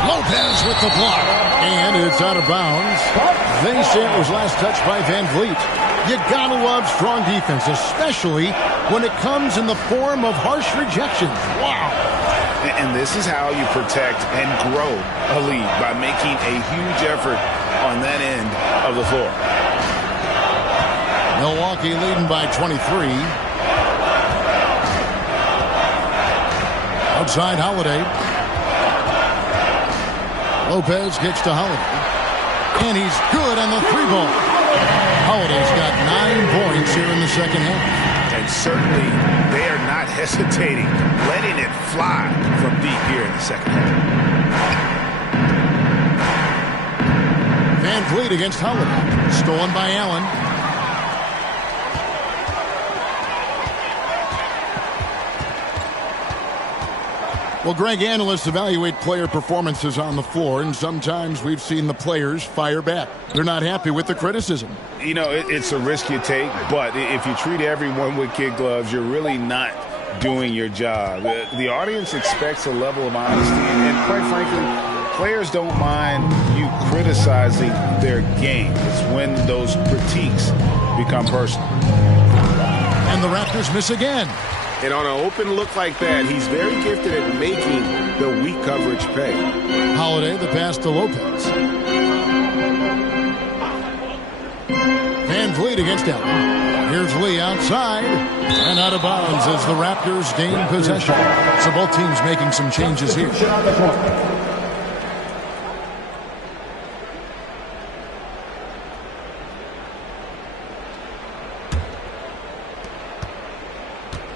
Lopez with the block. And it's out of bounds. They say it was last touched by Van Vliet. You gotta love strong defense, especially when it comes in the form of harsh rejections. Wow. And this is how you protect and grow a lead, by making a huge effort on that end of the floor. Milwaukee leading by 23. Outside Holiday. Lopez gets to Holiday. And he's good on the 3-ball. Holiday's got 9 points here in the second half. And certainly they are not hesitating, letting it fly from deep here in the second half. Van Vliet against Holiday. Stolen by Allen. Well, Greg, analysts evaluate player performances on the floor, and sometimes we've seen the players fire back. They're not happy with the criticism. You know, it's a risk you take, but if you treat everyone with kid gloves, you're really not doing your job. The audience expects a level of honesty, and quite frankly, players don't mind you criticizing their game. It's when those critiques become personal. And the Raptors miss again. And on an open look like that, he's very gifted at making the weak coverage pay. Holiday, the pass to Lopez. Van Vliet against Allen. Here's Lee outside. And out of bounds as the Raptors gain possession. So both teams making some changes here.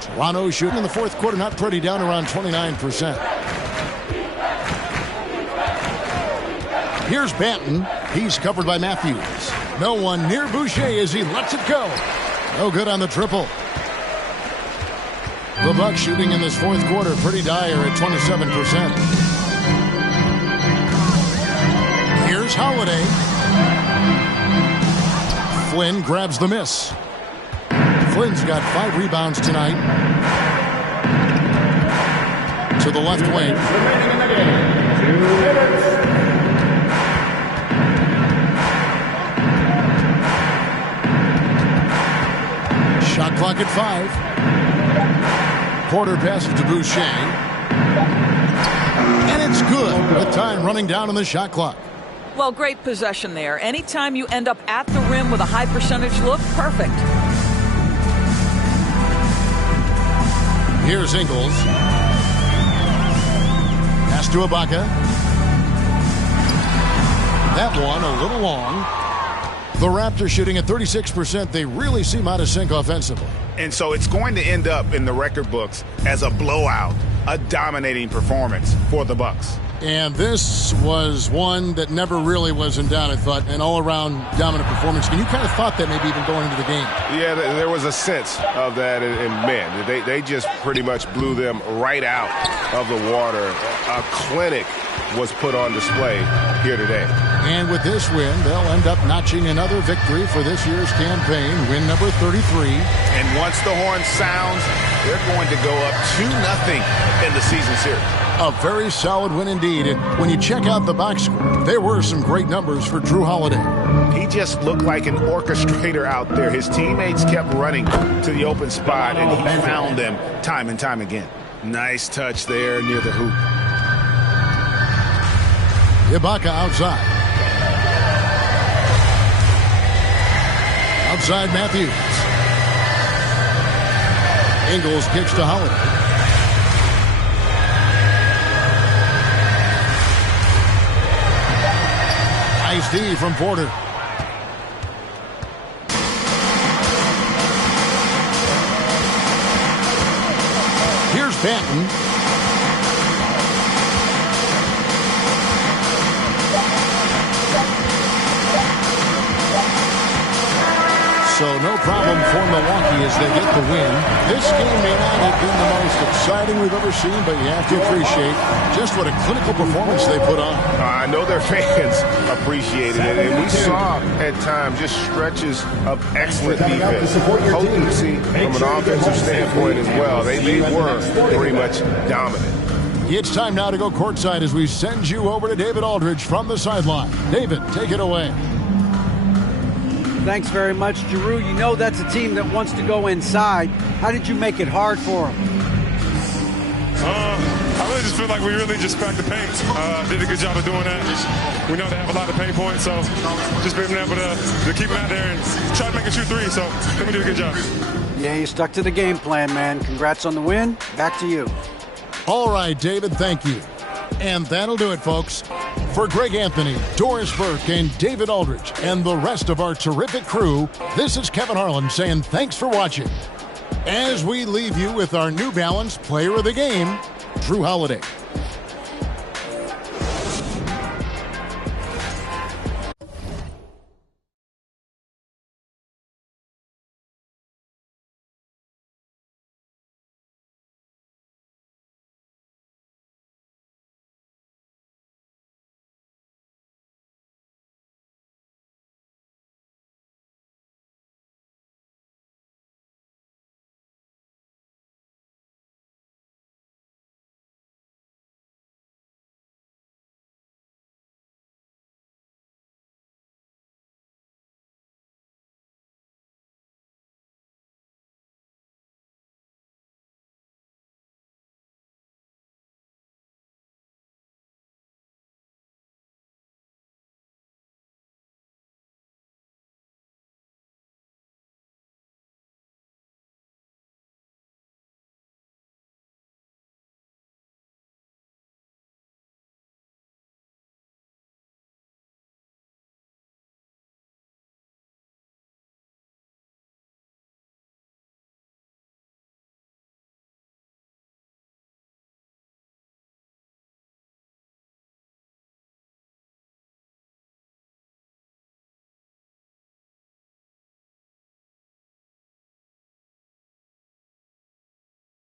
Toronto shooting in the fourth quarter, not pretty, down around 29%. Here's Banton. He's covered by Matthews. No one near Boucher as he lets it go. No good on the triple. The Bucks shooting in this fourth quarter pretty dire at 27%. Here's Holiday. Flynn grabs the miss. Flynn's got 5 rebounds tonight. To the left wing. Shot clock at 5. Porter passes to Boucher. And it's good with time running down on the shot clock. Well, great possession there. Anytime you end up at the rim with a high percentage look, perfect. Here's Ingles. Pass to Ibaka. That one a little long. The Raptors shooting at 36%. They really seem out of sync offensively. And so it's going to end up in the record books as a blowout, a dominating performance for the Bucks. And this was one that never really was in doubt, I thought, an all-around dominant performance. And you kind of thought that maybe even going into the game. Yeah, there was a sense of that, and man, they just pretty much blew them right out of the water. A clinic was put on display here today. And with this win, they'll end up notching another victory for this year's campaign, win number 33. And once the horn sounds, they're going to go up 2-0 in the season series. A very solid win indeed. And when you check out the box score, there were some great numbers for Drew Holiday. He just looked like an orchestrator out there. His teammates kept running to the open spot, and he found them time and time again. Nice touch there near the hoop. Ibaka outside. Outside Matthews. Ingles kicks to Holiday. Nice D from Porter. Here's Banton. So no problem for Milwaukee as they get the win. This game may not have been the most exciting we've ever seen, but you have to appreciate just what a clinical performance they put on. I know their fans appreciated it, and we saw at times just stretches of excellent defense, potency from an offensive standpoint as well. They were pretty much dominant. It's time now to go courtside as we send you over to David Aldridge from the sideline. David, take it away. Thanks very much, Giroux. You know that's a team that wants to go inside. How did you make it hard for them? I really just feel like we really just cracked the paint. Did a good job of doing that. We know they have a lot of pain points, so just being able to keep them out there and try to make a shoot three. So I think we did a good job. Yeah, you stuck to the game plan, man. Congrats on the win. Back to you. All right, David, thank you. And that'll do it, folks. For Greg Anthony, Doris Burke, and David Aldridge, and the rest of our terrific crew, this is Kevin Harlan saying thanks for watching. As we leave you with our New Balance Player of the Game, Drew Holiday.